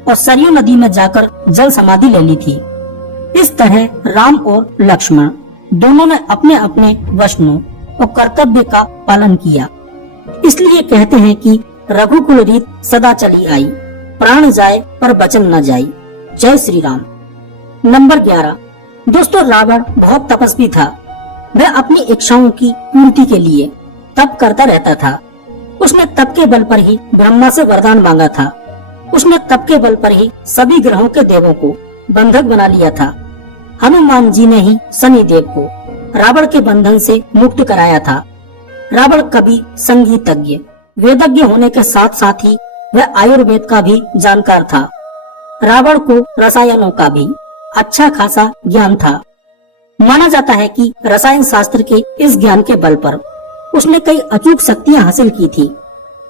और सरयू नदी में जाकर जल समाधि ले ली थी। इस तरह राम और लक्ष्मण दोनों ने अपने अपने वचनों और कर्तव्य का पालन किया। इसलिए कहते हैं कि रघुकुल रीत सदा चली आई, प्राण जाए पर वचन न जाए। जय श्री राम। नंबर 11। दोस्तों, रावण बहुत तपस्वी था। वह अपनी इच्छाओं की पूर्ति के लिए तप करता रहता था। उसने तप के बल पर ही ब्रह्मा से वरदान मांगा था। उसने तप के बल पर ही सभी ग्रहों के देवों को बंधक बना लिया था। हनुमान जी ने ही शनि देव को रावण के बंधन से मुक्त कराया था। रावण कवि, संगीतज्ञ, वेदज्ञ होने के साथ साथ ही वह आयुर्वेद का भी जानकार था। रावण को रसायनों का भी अच्छा खासा ज्ञान था। माना जाता है कि रसायन शास्त्र के इस ज्ञान के बल पर उसने कई अचूक शक्तियां हासिल की थी।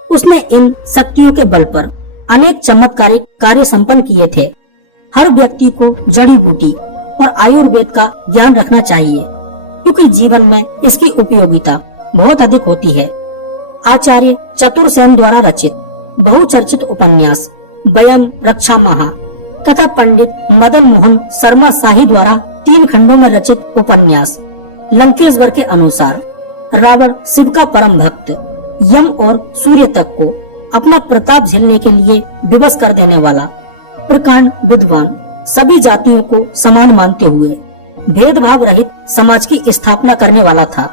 उसने इन शक्तियों के बल पर अनेक चमत्कारिक कार्य संपन्न किए थे। हर व्यक्ति को जड़ी बूटी और आयुर्वेद का ज्ञान रखना चाहिए, क्योंकि जीवन में इसकी उपयोगिता बहुत अधिक होती है। आचार्य चतुरसेन द्वारा रचित बहुचर्चित उपन्यास वयम रक्षा महा तथा पंडित मदन मोहन शर्मा शाही द्वारा 3 खंडों में रचित उपन्यास लंकेश्वर के अनुसार रावण शिव का परम भक्त, यम और सूर्य तक को अपना प्रताप झेलने के लिए विवश कर देने वाला, प्रकांड विद्वान, सभी जातियों को समान मानते हुए भेदभाव रहित समाज की स्थापना करने वाला था।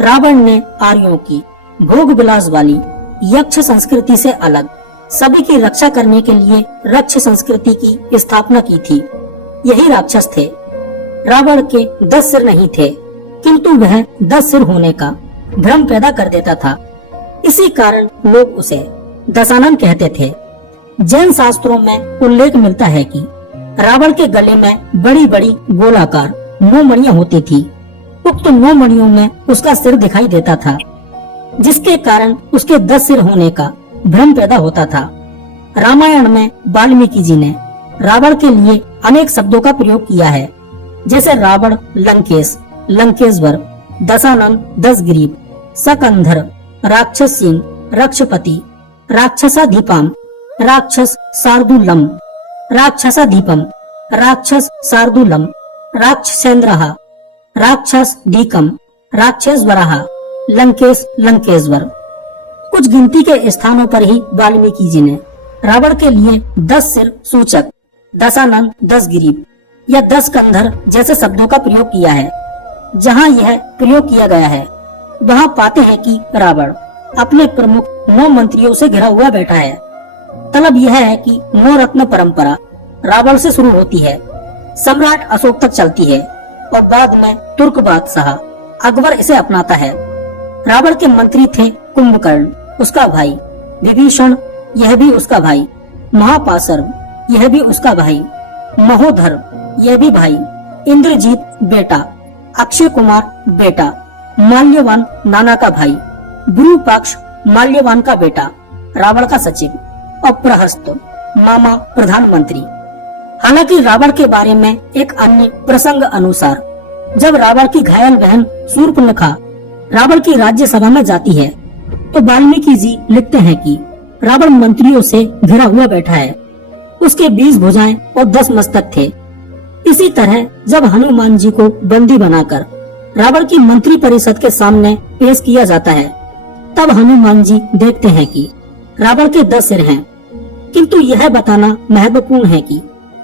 रावण ने आर्यों की भोग विलास वाली यक्ष संस्कृति से अलग सभी की रक्षा करने के लिए रक्ष संस्कृति की स्थापना की थी। यही राक्षस थे। रावण के 10 सिर नहीं थे, किंतु वह 10 सिर होने का भ्रम पैदा कर देता था। इसी कारण लोग उसे दशानन कहते थे। जैन शास्त्रों में उल्लेख मिलता है कि रावण के गले में बड़ी बड़ी गोलाकार 9 मणियां होती थी। उक्त 9 मणियों में उसका सिर दिखाई देता था, जिसके कारण उसके 10 सिर होने का भ्रम पैदा होता था। रामायण में वाल्मीकि जी ने रावण के लिए अनेक शब्दों का प्रयोग किया है, जैसे रावण, लंकेश, लंकेश्वर, दशानन, 10 ग्रीव, सकंधर, राक्षस सिंह, रक्षपति, राक्षसाधिपम, राक्षस शार्दूलम, राक्षसाधिपम, राक्षस शार्दूलम, राक्षसेंद्रः, राक्षस दीकम, राक्षसेश्वरः, लंकेश, लंकेश्वर। कुछ गिनती के स्थानों पर ही वाल्मीकि जी ने रावण के लिए 10 सिर सूचक, दशानन, 10 ग्रीव या 10 कंधर जैसे शब्दों का प्रयोग किया है। जहाँ यह प्रयोग किया गया है वहाँ पाते हैं कि रावण अपने प्रमुख 9 मंत्रियों से घिरा हुआ बैठा है। तलब यह है कि 9 रत्न परंपरा रावण से शुरू होती है, सम्राट अशोक तक चलती है और बाद में तुर्क बादशाह अकबर इसे अपनाता है। रावण के मंत्री थे कुंभकर्ण, उसका भाई, विभीषण, यह भी उसका भाई, महापाशर्व, यह भी उसका भाई, महोधर, यह भी भाई, इंद्रजीत बेटा, अक्षय कुमार बेटा, माल्यवान नाना का भाई, विरूपाक्ष माल्यवान का बेटा, रावण का सचिव और प्रहस्त मामा प्रधानमंत्री। हालांकि रावण के बारे में एक अन्य प्रसंग अनुसार जब रावण की घायल बहन शूर्पणखा रावण की राज्यसभा में जाती है तो वाल्मीकि जी लिखते हैं कि रावण मंत्रियों से घिरा हुआ बैठा है, उसके 20 भुजाएं और 10 मस्तक थे। इसी तरह जब हनुमान जी को बंदी बनाकर रावण की मंत्री परिषद के सामने पेश किया जाता है तब हनुमान जी देखते हैं कि रावण के 10 सिर हैं, किंतु यह बताना महत्वपूर्ण है कि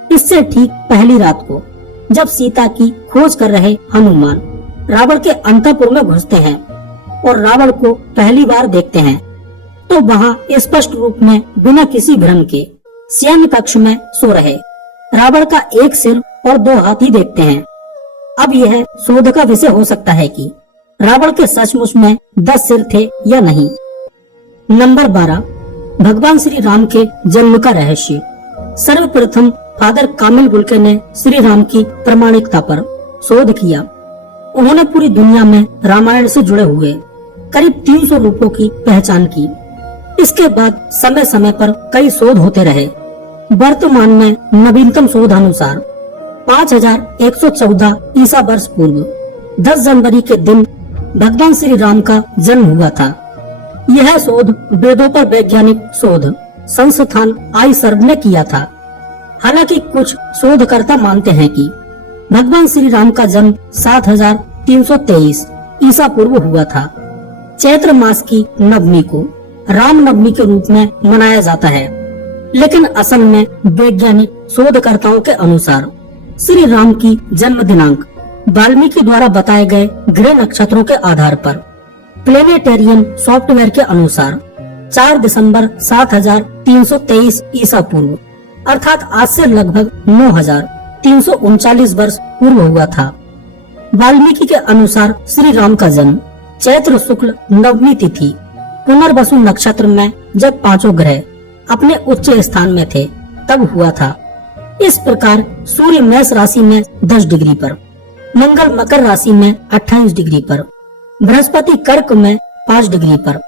इससे ठीक पहली रात को जब सीता की खोज कर रहे हनुमान रावण के अंतःपुर में घुसते हैं और रावण को पहली बार देखते हैं तो वहाँ स्पष्ट रूप में बिना किसी भ्रम के शयन कक्ष में सो रहे रावण का 1 सिर और 2 हाथ ही देखते हैं। अब यह शोध का विषय हो सकता है कि रावण के सचमुच में 10 सिर थे या नहीं। नंबर 12, भगवान श्री राम के जन्म का रहस्य। सर्वप्रथम फादर कामिल बुल्के ने श्री राम की प्रामाणिकता पर शोध किया। उन्होंने पूरी दुनिया में रामायण से जुड़े हुए करीब 300 रूपों की पहचान की। इसके बाद समय समय पर कई शोध होते रहे। वर्तमान में नवीनतम शोध अनुसार 5114 ईसा वर्ष पूर्व 10 जनवरी के दिन भगवान श्री राम का जन्म हुआ था। यह शोध वेदों पर वैज्ञानिक शोध संस्थान आईसर्व ने किया था। हालांकि कुछ शोधकर्ता मानते हैं कि भगवान श्री राम का जन्म 7323 ईसा पूर्व हुआ था। चैत्र मास की नवमी को राम नवमी के रूप में मनाया जाता है, लेकिन असल में वैज्ञानिक शोधकर्ताओं के अनुसार श्री राम की जन्म दिनांक वाल्मीकि द्वारा बताए गए ग्रह नक्षत्रों के आधार पर प्लेनेटेरियम सॉफ्टवेयर के अनुसार 4 दिसंबर 7323 ईसा पूर्व अर्थात आज से लगभग 9339 वर्ष पूर्व हुआ था। वाल्मीकि के अनुसार श्री राम का जन्म चैत्र शुक्ल नवमी तिथि पुनर्वसु नक्षत्र में जब 5 ग्रह अपने उच्च स्थान में थे तब हुआ था। इस प्रकार सूर्य मेष राशि में 10 डिग्री पर, मंगल मकर राशि में 28 डिग्री पर, बृहस्पति कर्क में 5 डिग्री पर,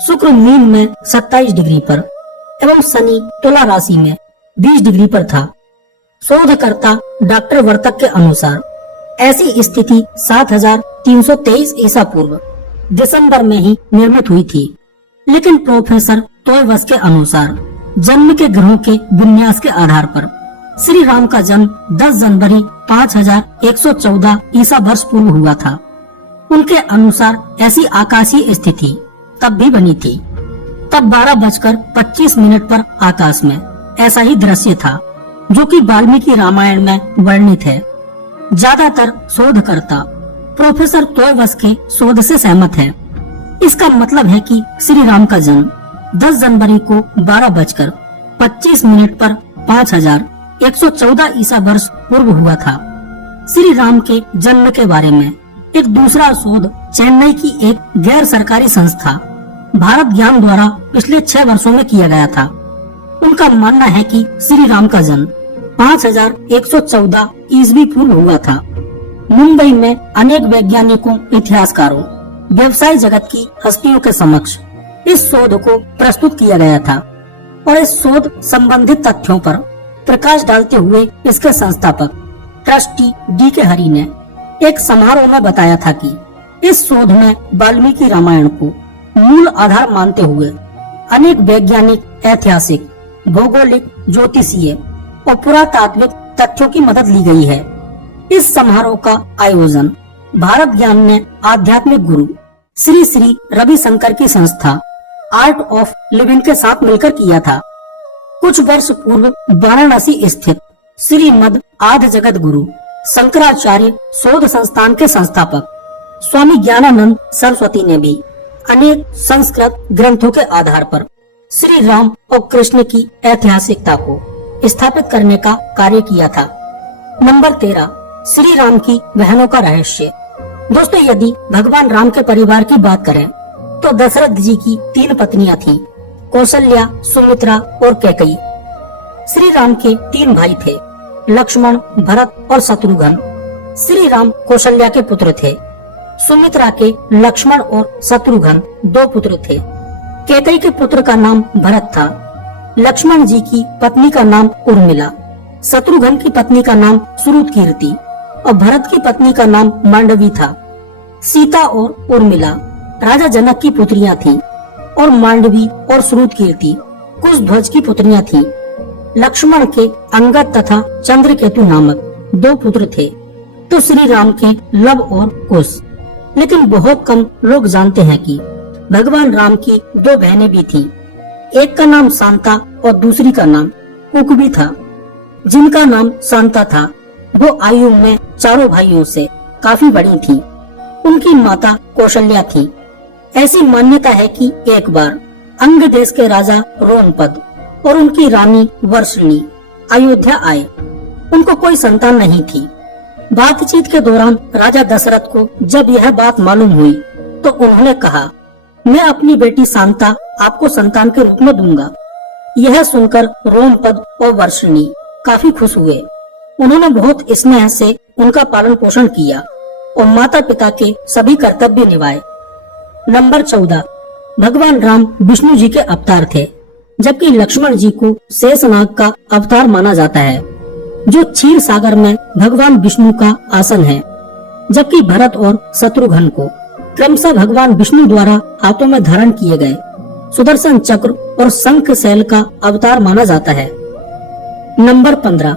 शुक्र मीन में 27 डिग्री पर एवं शनि तुला राशि में 20 डिग्री पर था। शोधकर्ता डॉक्टर वर्तक के अनुसार ऐसी स्थिति 7323 ईसा पूर्व दिसंबर में ही निर्मित हुई थी, लेकिन प्रोफेसर टॉयवस के अनुसार जन्म के ग्रहों के विन्यास के आधार पर श्री राम का जन्म 10 जनवरी 5114 ईसा वर्ष पूर्व हुआ था। उनके अनुसार ऐसी आकाशीय स्थिति तब भी बनी थी। तब 12:25 पर आकाश में ऐसा ही दृश्य था जो कि वाल्मीकि रामायण में वर्णित है। ज्यादातर शोधकर्ता प्रोफेसर टॉयवस के शोध से सहमत हैं। इसका मतलब है कि श्री राम का जन्म 10 जनवरी को 12:25 पर 5114 ईसा वर्ष पूर्व हुआ था। श्री राम के जन्म के बारे में एक दूसरा शोध चेन्नई की एक गैर सरकारी संस्था भारत ज्ञान द्वारा पिछले 6 वर्षों में किया गया था। उनका मानना है कि श्री राम का जन्म 5114 ईस्वी पूर्व हुआ था। मुंबई में अनेक वैज्ञानिकों, इतिहासकारों, व्यवसाय जगत की हस्तियों के समक्ष इस शोध को प्रस्तुत किया गया था और इस शोध संबंधित तथ्यों पर प्रकाश डालते हुए इसके संस्थापक ट्रस्टी डी.के. हरी ने एक समारोह में बताया था कि इस शोध में वाल्मीकि रामायण को मूल आधार मानते हुए अनेक वैज्ञानिक, ऐतिहासिक, भौगोलिक, ज्योतिषीय और पुरातात्विक तथ्यों की मदद ली गई है। इस समारोह का आयोजन भारत ज्ञान में आध्यात्मिक गुरु श्री श्री रविशंकर की संस्था आर्ट ऑफ लिविंग के साथ मिलकर किया था। कुछ वर्ष पूर्व वाराणसी स्थित श्रीमद आद्य जगत गुरु शंकराचार्य शोध संस्थान के संस्थापक स्वामी ज्ञानानंद सरस्वती ने भी अनेक संस्कृत ग्रंथों के आधार पर श्री राम और कृष्ण की ऐतिहासिकता को स्थापित करने का कार्य किया था। नंबर 13, श्री राम की बहनों का रहस्य। दोस्तों, यदि भगवान राम के परिवार की बात करें तो दशरथ जी की 3 पत्नियां थीं, कौशल्या, सुमित्रा और कैकेयी। श्री राम के 3 भाई थे, लक्ष्मण, भरत और शत्रुघ्न। श्री राम कौशल्या के पुत्र थे। सुमित्रा के लक्ष्मण और शत्रुघ्न 2 पुत्र थे। कैकेयी के पुत्र का नाम भरत था। लक्ष्मण जी की पत्नी का नाम उर्मिला, शत्रुघ्न की पत्नी का नाम सुरुतकीर्ति और भरत की पत्नी का नाम मांडवी था। सीता और उर्मिला राजा जनक की पुत्रियां थीं और मांडवी और सुरुतकीर्ति कुशध्वज की पुत्रियां थीं। लक्ष्मण के अंगद तथा चंद्रकेतु नामक 2 पुत्र थे। तो श्री राम के लव और कुश। लेकिन बहुत कम लोग जानते हैं कि भगवान राम की 2 बहनें भी थीं। एक का नाम शांता और दूसरी का नाम कुकबी था। जिनका नाम शांता था वो आयु में चारों भाइयों से काफी बड़ी थी। उनकी माता कौशल्या थी। ऐसी मान्यता है कि एक बार अंग देश के राजा रोमपद और उनकी रानी वर्षिणी अयोध्या आए। उनको कोई संतान नहीं थी। बातचीत के दौरान राजा दशरथ को जब यह बात मालूम हुई तो उन्होंने कहा, मैं अपनी बेटी शांता आपको संतान के रूप में दूंगा। यह सुनकर रोमपद और वर्षिणी काफी खुश हुए। उन्होंने बहुत स्नेह से उनका पालन पोषण किया और माता पिता के सभी कर्तव्य निभाए। नंबर 14, भगवान राम विष्णु जी के अवतार थे, जबकि लक्ष्मण जी को शेषनाग का अवतार माना जाता है, जो क्षीर सागर में भगवान विष्णु का आसन है। जबकि भरत और शत्रुघ्न को क्रमशः भगवान विष्णु द्वारा हाथों में धारण किए गए सुदर्शन चक्र और शंख शैल का अवतार माना जाता है। नंबर 15,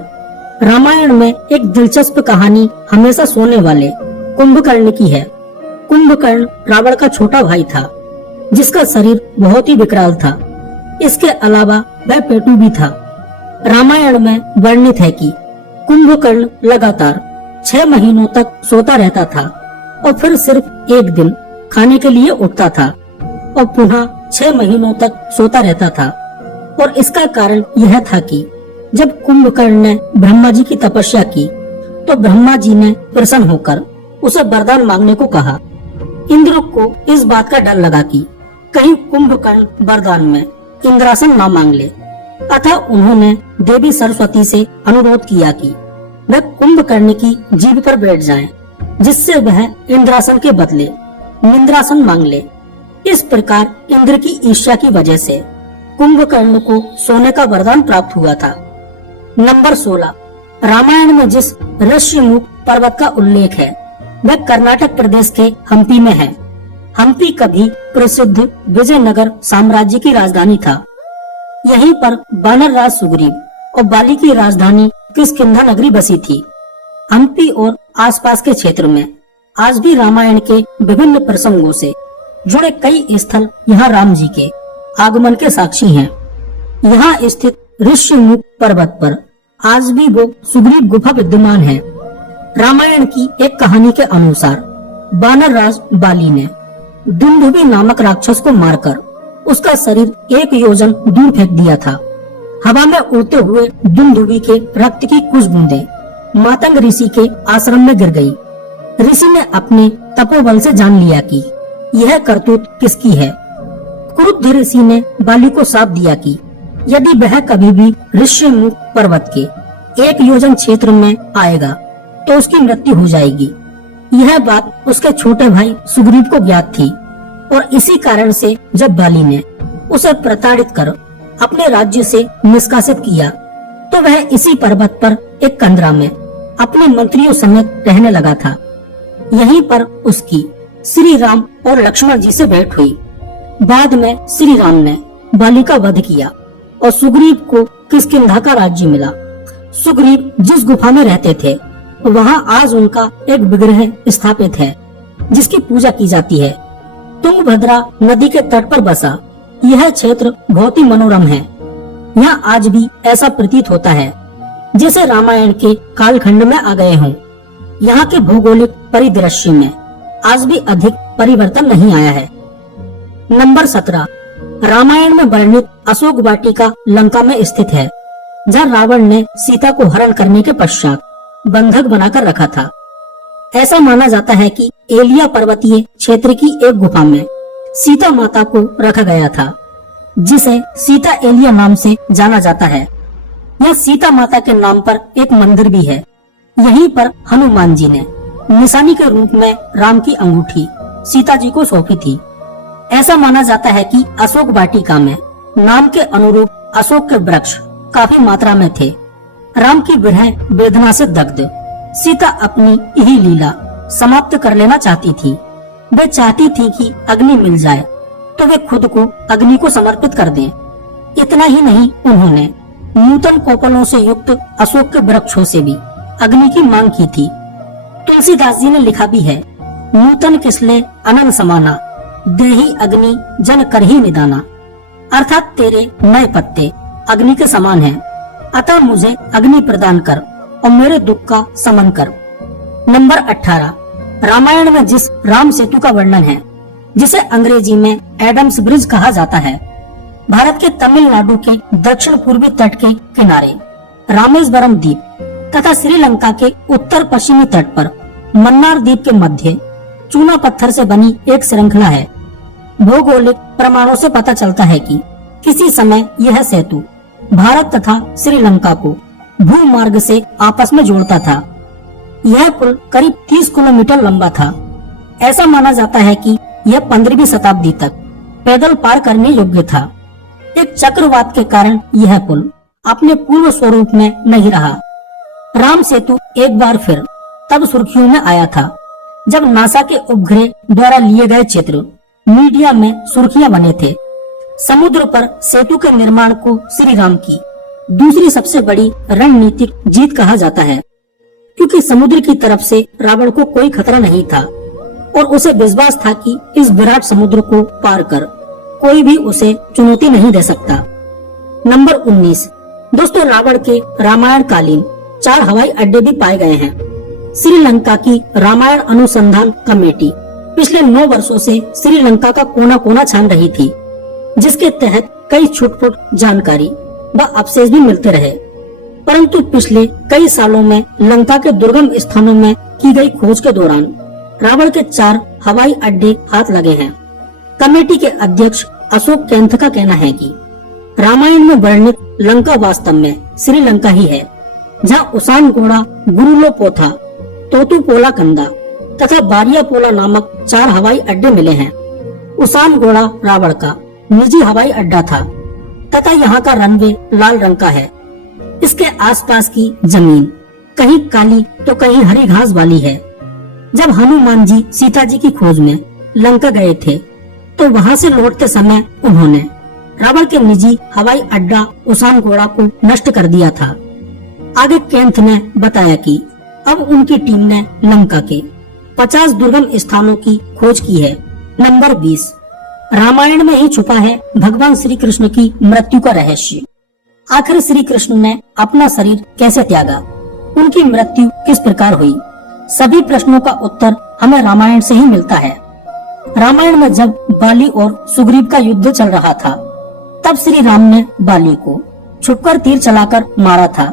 रामायण में एक दिलचस्प कहानी हमेशा सोने वाले कुंभकर्ण की है। कुंभकर्ण रावण का छोटा भाई था, जिसका शरीर बहुत ही विकराल था। इसके अलावा वह पेटू भी था। रामायण में वर्णित है कि कुंभकर्ण लगातार 6 महीनों तक सोता रहता था और फिर सिर्फ एक दिन खाने के लिए उठता था और पुनः 6 महीनों तक सोता रहता था। और इसका कारण यह था कि जब कुंभकर्ण ने ब्रह्मा जी की तपस्या की तो ब्रह्मा जी ने प्रसन्न होकर उसे वरदान मांगने को कहा। इंद्र को इस बात का डर लगा कि कहीं कुंभकर्ण वरदान में इंद्रासन न मांग ले, अतः उन्होंने देवी सरस्वती से अनुरोध किया कि वह कुंभकर्ण की जीभ पर बैठ जाएं, जिससे वह इंद्रासन के बदले निंद्रासन मांग ले। इस प्रकार इंद्र की ईर्ष्या की वजह से कुंभकर्ण को सोने का वरदान प्राप्त हुआ था। नंबर 16, रामायण में जिस ऋष्यमुख पर्वत का उल्लेख है वह कर्नाटक प्रदेश के हम्पी में है। हम्पी कभी प्रसिद्ध विजयनगर साम्राज्य की राजधानी था। यहीं पर वानर राज सुग्रीव और बाली की राजधानी किष्किंधा नगरी बसी थी। हम्पी और आसपास के क्षेत्र में आज भी रामायण के विभिन्न प्रसंगों से जुड़े कई स्थल यहाँ राम जी के आगमन के साक्षी हैं। यहाँ स्थित ऋष्यमुख पर्वत पर आज भी वो सुग्रीव गुफा विद्यमान है। रामायण की एक कहानी के अनुसार वानर राज बाली ने दुंदुभि नामक राक्षस को मारकर उसका शरीर 1 योजन दूर फेंक दिया था। हवा में उड़ते हुए दुंदुभि के रक्त की कुछ बूंदें मातंग ऋषि के आश्रम में गिर गई। ऋषि ने अपने तपोबल से जान लिया कि यह करतूत किसकी है। क्रुद्ध ऋषि ने बाली को शाप दिया कि यदि वह कभी भी ऋष्यमुख पर्वत के 1 योजन क्षेत्र में आएगा तो उसकी मृत्यु हो जाएगी। यह बात उसके छोटे भाई सुग्रीव को ज्ञात थी और इसी कारण से जब बाली ने उसे प्रताड़ित कर अपने राज्य से निष्कासित किया तो वह इसी पर्वत पर एक कंदरा में अपने मंत्रियों समेत रहने लगा था। यहीं पर उसकी श्री राम और लक्ष्मण जी से भेंट हुई। बाद में श्री राम ने बाली का वध किया और सुग्रीव को किष्किंधा का राज्य मिला। सुग्रीव जिस गुफा में रहते थे वहाँ आज उनका एक विग्रह स्थापित है जिसकी पूजा की जाती है। तुंगभद्रा नदी के तट पर बसा यह क्षेत्र बहुत ही मनोरम है। यहाँ आज भी ऐसा प्रतीत होता है जैसे रामायण के कालखंड में आ गए हों। यहाँ के भौगोलिक परिदृश्य में आज भी अधिक परिवर्तन नहीं आया है। नंबर 17, रामायण में वर्णित अशोक वाटिका लंका में स्थित है, जहाँ रावण ने सीता को हरण करने के पश्चात बंधक बनाकर रखा था। ऐसा माना जाता है कि एलिया पर्वतीय क्षेत्र की एक गुफा में सीता माता को रखा गया था, जिसे सीता एलिया नाम से जाना जाता है। यह सीता माता के नाम पर एक मंदिर भी है। यहीं पर हनुमान जी ने निशानी के रूप में राम की अंगूठी सीता जी को सौंपी थी। ऐसा माना जाता है कि अशोक वाटिका में नाम के अनुरूप अशोक के वृक्ष काफी मात्रा में थे। राम की विरह वेदना से दग्ध सीता अपनी यही लीला समाप्त कर लेना चाहती थी। वे चाहती थी कि अग्नि मिल जाए तो वे खुद को अग्नि को समर्पित कर दें। इतना ही नहीं, उन्होंने नूतन कोपलों से युक्त अशोक के वृक्षों से भी अग्नि की मांग की थी। तुलसीदास जी ने लिखा भी है, नूतन किसले अनन समाना, देही अग्नि जन कर ही निदाना। अर्थात तेरे नए पत्ते अग्नि के समान हैं, अतः मुझे अग्नि प्रदान कर और मेरे दुख का समन कर। नंबर 18, रामायण में जिस राम सेतु का वर्णन है, जिसे अंग्रेजी में एडम्स ब्रिज कहा जाता है, भारत के तमिलनाडु के दक्षिण पूर्वी तट के किनारे रामेश्वरम द्वीप तथा श्रीलंका के उत्तर पश्चिमी तट पर मन्नार द्वीप के मध्य चूना पत्थर से बनी एक श्रृंखला है। भौगोलिक प्रमाणों से पता चलता है कि किसी समय यह सेतु भारत तथा श्रीलंका को भूमार्ग से आपस में जोड़ता था। यह पुल करीब 30 किलोमीटर लंबा था। ऐसा माना जाता है कि यह 15वीं शताब्दी तक पैदल पार करने योग्य था। एक चक्रवात के कारण यह पुल अपने पूर्व स्वरूप में नहीं रहा। राम सेतु एक बार फिर तब सुर्खियों में आया था जब नासा के उपग्रह द्वारा लिए गए चित्र मीडिया में सुर्खियां बने थे। समुद्र पर सेतु के निर्माण को श्री राम की दूसरी सबसे बड़ी रणनीतिक जीत कहा जाता है, क्योंकि समुद्र की तरफ से रावण को कोई खतरा नहीं था और उसे विश्वास था कि इस विराट समुद्र को पार कर कोई भी उसे चुनौती नहीं दे सकता। नंबर 19, दोस्तों, रावण के रामायण कालीन 4 हवाई अड्डे भी पाए गए हैं। श्रीलंका की रामायण अनुसंधान कमेटी पिछले 9 वर्षों से श्रीलंका का कोना कोना छान रही थी, जिसके तहत कई छुटपुट जानकारी व अवशेष भी मिलते रहे। परंतु पिछले कई सालों में लंका के दुर्गम स्थानों में की गई खोज के दौरान रावण के 4 हवाई अड्डे हाथ लगे हैं। कमेटी के अध्यक्ष अशोक कैंथ का कहना है कि रामायण में वर्णित लंका वास्तव में श्रीलंका ही है, जहाँ उसानगोड़ा, गुरुलोपोथा, तोतुपोला कंदा तथा बारियापोला नामक 4 हवाई अड्डे मिले हैं। उसानगोड़ा रावण का निजी हवाई अड्डा था तथा यहाँ का रनवे लाल रंग का है। इसके आसपास की जमीन कहीं काली तो कहीं हरी घास वाली है। जब हनुमान जी सीता जी की खोज में लंका गए थे तो वहाँ से लौटते समय उन्होंने रावण के निजी हवाई अड्डा उसानगोड़ा को नष्ट कर दिया था। आगे कैंथ ने बताया कि अब उनकी टीम ने लंका के 50 दुर्गम स्थानों की खोज की है। नंबर 20, रामायण में ही छुपा है भगवान श्री कृष्ण की मृत्यु का रहस्य। आखिर श्री कृष्ण ने अपना शरीर कैसे त्यागा, उनकी मृत्यु किस प्रकार हुई, सभी प्रश्नों का उत्तर हमें रामायण से ही मिलता है। रामायण में जब बाली और सुग्रीव का युद्ध चल रहा था, तब श्री राम ने बाली को छुपकर तीर चलाकर मारा था,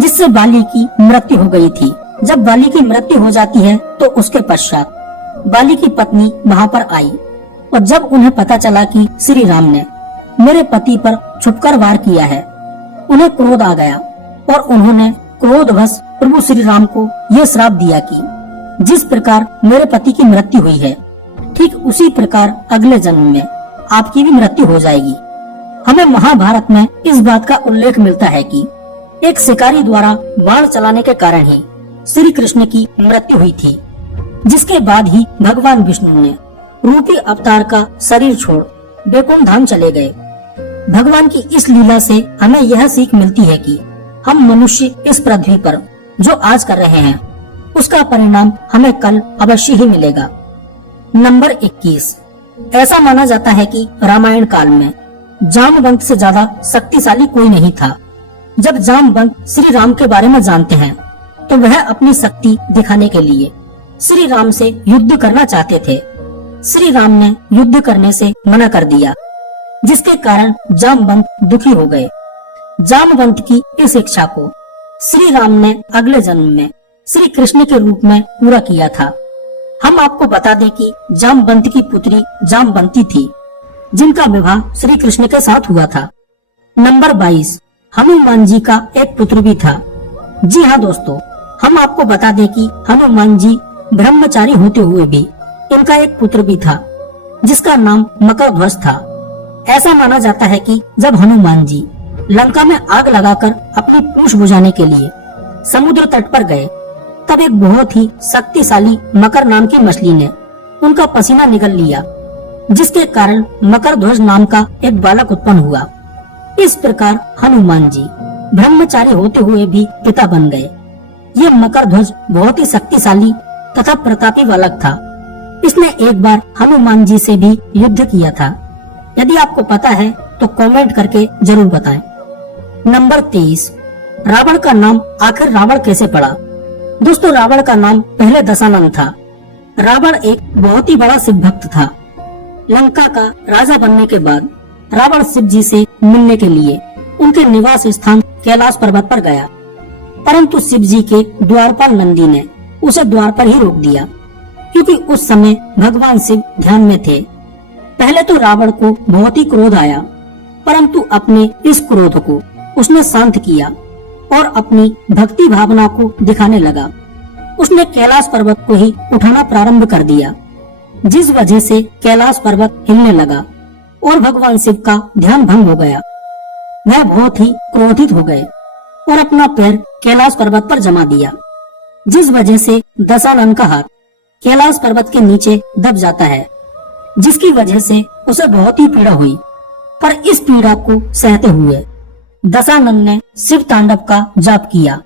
जिससे बाली की मृत्यु हो गई थी। जब बाली की मृत्यु हो जाती है तो उसके पश्चात बाली की पत्नी वहाँ पर आई और जब उन्हें पता चला कि श्री राम ने मेरे पति पर छुपकर वार किया है, उन्हें क्रोध आ गया और उन्होंने क्रोधवश प्रभु श्री राम को यह श्राप दिया कि जिस प्रकार मेरे पति की मृत्यु हुई है, ठीक उसी प्रकार अगले जन्म में आपकी भी मृत्यु हो जाएगी। हमें महाभारत में इस बात का उल्लेख मिलता है कि एक शिकारी द्वारा बाण चलाने के कारण ही श्री कृष्ण की मृत्यु हुई थी, जिसके बाद ही भगवान विष्णु ने रूपी अवतार का शरीर छोड़ वैकुंठ धाम चले गए। भगवान की इस लीला से हमें यह सीख मिलती है कि हम मनुष्य इस पृथ्वी पर जो आज कर रहे हैं, उसका परिणाम हमें कल अवश्य ही मिलेगा। नंबर 21, ऐसा माना जाता है कि रामायण काल में जामवंत से ज्यादा शक्तिशाली कोई नहीं था। जब जामवंत श्री राम के बारे में जानते हैं तो वह अपनी शक्ति दिखाने के लिए श्री राम से युद्ध करना चाहते थे। श्री राम ने युद्ध करने से मना कर दिया, जिसके कारण जामवंत दुखी हो गए। जामवंत की इस इच्छा को श्री राम ने अगले जन्म में श्री कृष्ण के रूप में पूरा किया था। हम आपको बता दें कि जामवंत की पुत्री जामवंती थी, जिनका विवाह श्री कृष्ण के साथ हुआ था। नंबर 22, हनुमान जी का एक पुत्र भी था। जी हाँ दोस्तों, हम आपको बता दें कि हनुमान जी ब्रह्मचारी होते हुए भी इनका एक पुत्र भी था, जिसका नाम मकरध्वज था। ऐसा माना जाता है कि जब हनुमान जी लंका में आग लगाकर अपनी पूंछ बुझाने के लिए समुद्र तट पर गए, तब एक बहुत ही शक्तिशाली मकर नाम की मछली ने उनका पसीना निगल लिया, जिसके कारण मकरध्वज नाम का एक बालक उत्पन्न हुआ। इस प्रकार हनुमान जी ब्रह्मचारी होते हुए भी पिता बन गए। ये मकरध्वज बहुत ही शक्तिशाली तथा प्रतापी बालक था। इसने एक बार हनुमान जी से भी युद्ध किया था। यदि आपको पता है तो कमेंट करके जरूर बताएं। नंबर 23, रावण का नाम आखिर रावण कैसे पड़ा? दोस्तों, रावण का नाम पहले दशानन था। रावण एक बहुत ही बड़ा शिव भक्त था। लंका का राजा बनने के बाद रावण शिव जी से मिलने के लिए उनके निवास स्थान कैलाश पर्वत पर गया, परंतु शिव जी के द्वारपाल नंदी ने उसे द्वार पर ही रोक दिया, क्योंकि उस समय भगवान शिव ध्यान में थे। पहले तो रावण को बहुत ही क्रोध आया, परंतु अपने इस क्रोध को उसने शांत किया और अपनी भक्ति भावना को दिखाने लगा। उसने कैलाश पर्वत को ही उठाना प्रारंभ कर दिया, जिस वजह से कैलाश पर्वत हिलने लगा और भगवान शिव का ध्यान भंग हो गया। वह बहुत ही क्रोधित हो गए और अपना पैर कैलाश पर्वत पर जमा दिया, जिस वजह से दशानन का हाथ कैलाश पर्वत के नीचे दब जाता है, जिसकी वजह से उसे बहुत ही पीड़ा हुई। पर इस पीड़ा को सहते हुए दशानन ने शिव तांडव का जाप किया।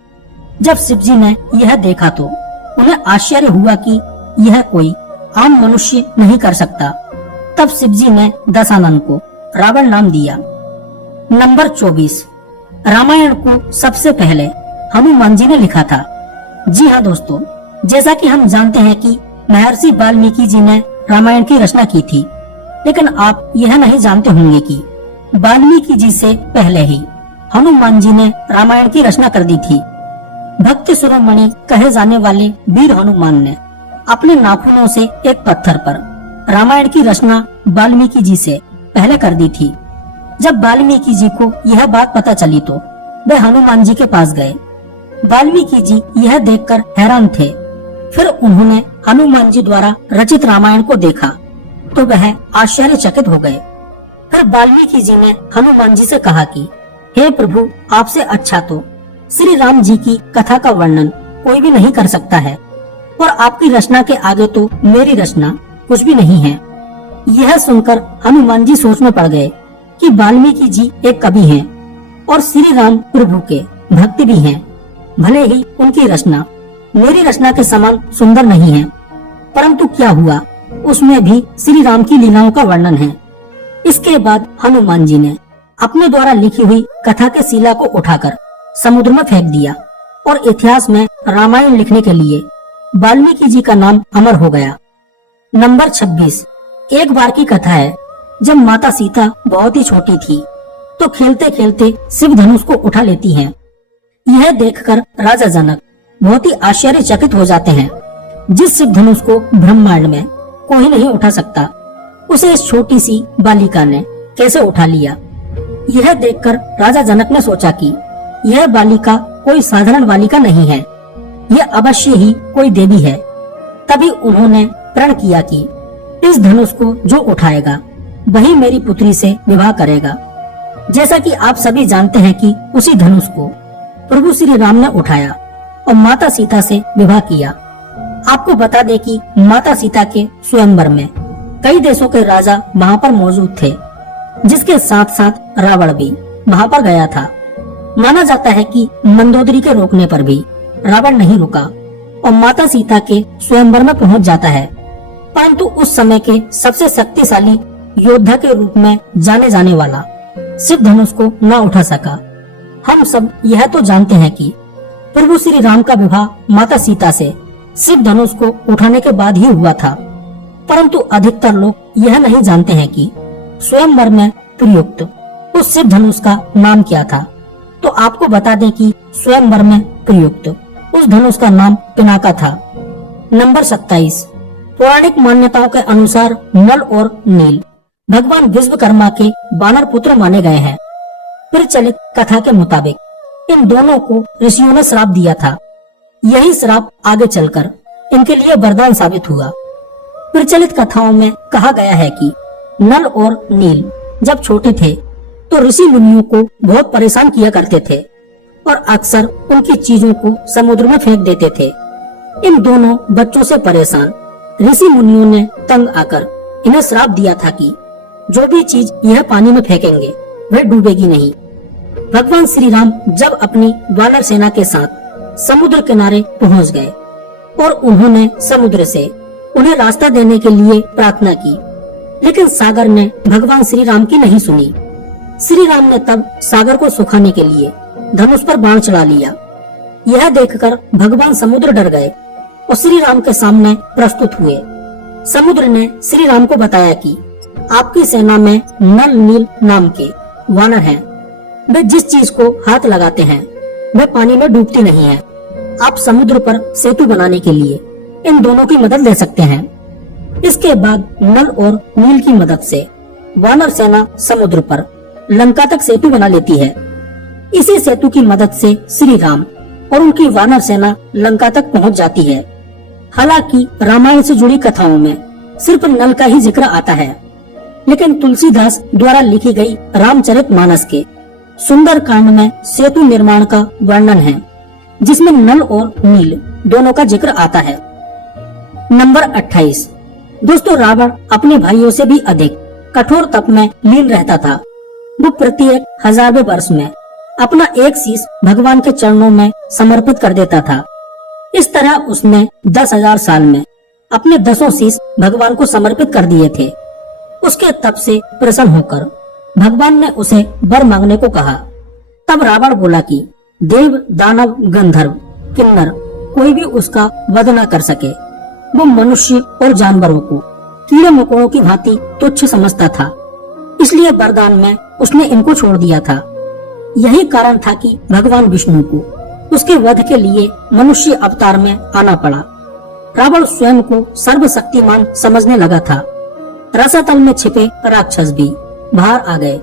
जब शिव जी ने यह देखा तो उन्हें आश्चर्य हुआ कि यह कोई आम मनुष्य नहीं कर सकता। तब शिव जी ने दशानन को रावण नाम दिया। नंबर 24, रामायण को सबसे पहले हनुमान जी ने लिखा था। जी हाँ दोस्तों, जैसा कि हम जानते हैं कि महर्षि वाल्मीकि जी ने रामायण की रचना की थी, लेकिन आप यह नहीं जानते होंगे कि वाल्मीकि जी से पहले ही हनुमान जी ने रामायण की रचना कर दी थी। भक्त शिरोमणि कहे जाने वाले वीर हनुमान ने अपने नाखूनों से एक पत्थर पर रामायण की रचना वाल्मीकि जी से पहले कर दी थी। जब वाल्मीकि जी को यह बात पता चली तो वे हनुमान जी के पास गए। वाल्मीकि जी यह देखकर हैरान थे। फिर उन्होंने हनुमान जी द्वारा रचित रामायण को देखा तो वह आश्चर्यचकित हो गए। फिर वाल्मीकि जी ने हनुमान जी से कहा कि हे प्रभु, आपसे अच्छा तो श्री राम जी की कथा का वर्णन कोई भी नहीं कर सकता है, और आपकी रचना के आगे तो मेरी रचना कुछ भी नहीं है। यह सुनकर हनुमान जी सोच में पड़ गए कि वाल्मीकि जी एक कवि हैं और श्री राम प्रभु के भक्त भी हैं। भले ही उनकी रचना मेरी रचना के समान सुंदर नहीं है, परंतु क्या हुआ, उसमें भी श्री राम की लीलाओं का वर्णन है। इसके बाद हनुमान जी ने अपने द्वारा लिखी हुई कथा के शिला को उठाकर समुद्र में फेंक दिया और इतिहास में रामायण लिखने के लिए वाल्मीकि जी का नाम अमर हो गया। नंबर 26, एक बार की कथा है। जब माता सीता बहुत ही छोटी थी तो खेलते खेलते शिव धनुष को उठा लेती हैं। यह देखकर राजा जनक बहुत ही आश्चर्यचकित हो जाते हैं। जिस शिव धनुष को ब्रह्मांड में कोई नहीं उठा सकता, उसे इस छोटी सी बालिका ने कैसे उठा लिया। यह देखकर राजा जनक ने सोचा कि यह बालिका कोई साधारण बालिका नहीं है, यह अवश्य ही कोई देवी है। तभी उन्होंने प्रण किया कि इस धनुष को जो उठाएगा वही मेरी पुत्री से विवाह करेगा। जैसा कि आप सभी जानते हैं कि उसी धनुष को प्रभु श्री राम ने उठाया और माता सीता से विवाह किया। आपको बता दें कि माता सीता के स्वयंवर में कई देशों के राजा वहाँ पर मौजूद थे, जिसके साथ साथ रावण भी वहाँ पर गया था। माना जाता है कि मंदोदरी के रोकने पर भी रावण नहीं रुका और माता सीता के स्वयंवर में पहुँच जाता है। परंतु उस समय के सबसे शक्तिशाली योद्धा के रूप में जाने जाने वाला शिव धनुष को न उठा सका। हम सब यह तो जानते हैं कि प्रभु श्री राम का विवाह माता सीता से शिव धनुष को उठाने के बाद ही हुआ था, परंतु अधिकतर लोग यह नहीं जानते हैं कि स्वयंवर में प्रयुक्त उस शिव धनुष का नाम क्या था। तो आपको बता दें कि स्वयंवर में प्रयुक्त उस धनुष का नाम पिनाका था। नंबर 27, पौराणिक मान्यताओं के अनुसार नल और नील भगवान विश्वकर्मा के वानर पुत्र माने गए हैं। प्रचलित कथा के मुताबिक इन दोनों को ऋषियों ने श्राप दिया था। यही श्राप आगे चलकर इनके लिए वरदान साबित हुआ। प्रचलित कथाओं में कहा गया है कि नल और नील जब छोटे थे तो ऋषि मुनियों को बहुत परेशान किया करते थे और अक्सर उनकी चीजों को समुद्र में फेंक देते थे। इन दोनों बच्चों से परेशान ऋषि मुनियों ने तंग आकर इन्हें श्राप दिया था कि जो भी चीज यह पानी में फेंकेंगे वह डूबेगी नहीं। भगवान श्री राम जब अपनी वानर सेना के साथ समुद्र किनारे पहुंच गए और उन्होंने समुद्र से उन्हें रास्ता देने के लिए प्रार्थना की, लेकिन सागर ने भगवान श्री राम की नहीं सुनी। श्री राम ने तब सागर को सुखाने के लिए धनुष पर बाण चढ़ा लिया। यह देखकर भगवान समुद्र डर गए और श्री राम के सामने प्रस्तुत हुए। समुद्र ने श्री राम को बताया कि आपकी सेना में नल नील नाम के वानर हैं। वे जिस चीज को हाथ लगाते हैं वह पानी में डूबती नहीं है। आप समुद्र पर सेतु बनाने के लिए इन दोनों की मदद ले सकते हैं। इसके बाद नल और नील की मदद से वानर सेना समुद्र पर लंका तक सेतु बना लेती है। इसी सेतु की मदद से श्री राम और उनकी वानर सेना लंका तक पहुंच जाती है। हालांकि रामायण से जुड़ी कथाओं में सिर्फ नल का ही जिक्र आता है, लेकिन तुलसीदास द्वारा लिखी गई रामचरितमानस के सुंदर कांड में सेतु निर्माण का वर्णन है, जिसमें नल और नील दोनों का जिक्र आता है। नंबर 28, दोस्तों रावण अपने भाइयों से भी अधिक कठोर तप में लीन रहता था। वो प्रत्येक 1000वें वर्ष में अपना एक शीश भगवान के चरणों में समर्पित कर देता था। इस तरह उसने 10,000 साल में अपने 10 शीश भगवान को समर्पित कर दिए थे। उसके तप से प्रसन्न होकर भगवान ने उसे वर मांगने को कहा। तब रावण बोला कि देव दानव गंधर्व किन्नर कोई भी उसका वध न कर सके। वो मनुष्य और जानवरों को कीड़े मकोड़ों की भांति तुच्छ समझता था, इसलिए वरदान में उसने इनको छोड़ दिया था। यही कारण था कि भगवान विष्णु को उसके वध के लिए मनुष्य अवतार में आना पड़ा। रावण स्वयं को सर्वशक्तिमान समझने लगा था। रसातल में छिपे राक्षस भी बाहर आ गए।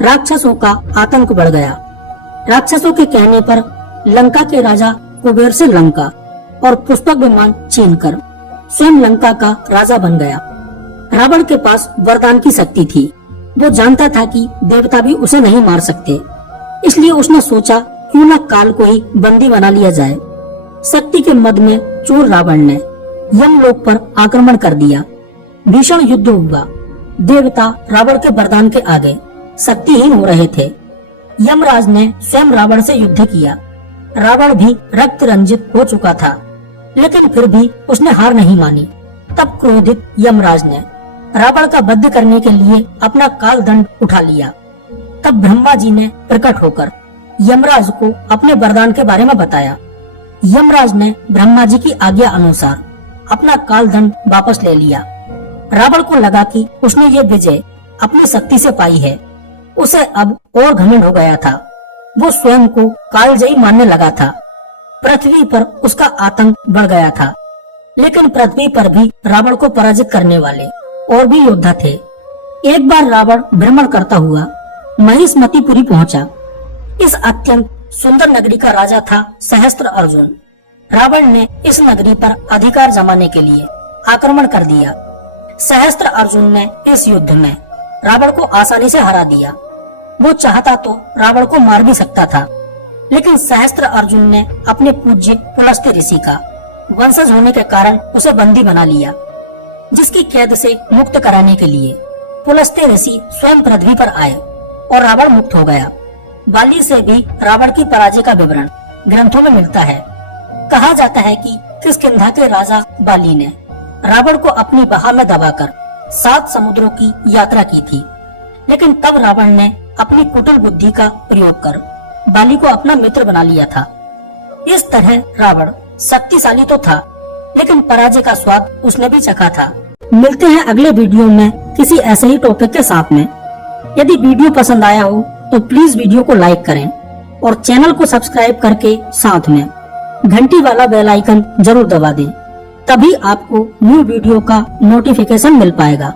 राक्षसों का आतंक बढ़ गया। राक्षसों के कहने पर लंका के राजा कुबेर से लंका और पुष्पक विमान छीनकर स्वयं लंका का राजा बन गया। रावण के पास वरदान की शक्ति थी। वो जानता था कि देवता भी उसे नहीं मार सकते, इसलिए उसने सोचा क्यों न काल को ही बंदी बना लिया जाए। शक्ति के मद में चोर रावण ने यमलोक पर आक्रमण कर दिया। भीषण युद्ध हुआ। देवता रावण के वरदान के आगे शक्तिहीन हो रहे थे। यमराज ने स्वयं रावण से युद्ध किया। रावण भी रक्त रंजित हो चुका था, लेकिन फिर भी उसने हार नहीं मानी। तब क्रोधित यमराज ने रावण का वध करने के लिए अपना काल दंड उठा लिया। तब ब्रह्मा जी ने प्रकट होकर यमराज को अपने वरदान के बारे में बताया। यमराज ने ब्रह्मा जी की आज्ञा अनुसार अपना काल दंड वापस ले लिया। रावण को लगा कि उसने ये विजय अपनी शक्ति से पाई है। उसे अब और घमंड हो गया था। वो स्वयं को कालजयी मानने लगा था। पृथ्वी पर उसका आतंक बढ़ गया था, लेकिन पृथ्वी पर भी रावण को पराजित करने वाले और भी योद्धा थे। एक बार रावण भ्रमण करता हुआ महिष्मतिपुरी पहुंचा। इस अत्यंत सुंदर नगरी का राजा था सहस्त्र अर्जुन। रावण ने इस नगरी पर अधिकार जमाने के लिए आक्रमण कर दिया। सहस्त्र अर्जुन ने इस युद्ध में रावण को आसानी से हरा दिया। वो चाहता तो रावण को मार भी सकता था, लेकिन सहस्त्र अर्जुन ने अपने पूज्य पुलस्त्य ऋषि का वंशज होने के कारण उसे बंदी बना लिया, जिसकी कैद से मुक्त कराने के लिए पुलस्त्य ऋषि स्वयं पृथ्वी पर आए और रावण मुक्त हो गया। बाली से भी रावण की पराजय का विवरण ग्रंथों में मिलता है। कहा जाता है कि किष्किंधा के राजा बाली ने रावण को अपनी बाह में दबाकर 7 समुद्रों की यात्रा की थी। लेकिन तब रावण ने अपनी कुटिल बुद्धि का प्रयोग कर बाली को अपना मित्र बना लिया था। इस तरह रावण शक्तिशाली तो था, लेकिन पराजय का स्वाद उसने भी चखा था। मिलते हैं अगले वीडियो में किसी ऐसे ही टॉपिक के साथ में। यदि वीडियो पसंद आया हो तो प्लीज वीडियो को लाइक करें और चैनल को सब्सक्राइब करके साथ में घंटी वाला बेल आइकन जरूर दबा दें, तभी आपको न्यू वीडियो का नोटिफिकेशन मिल पाएगा।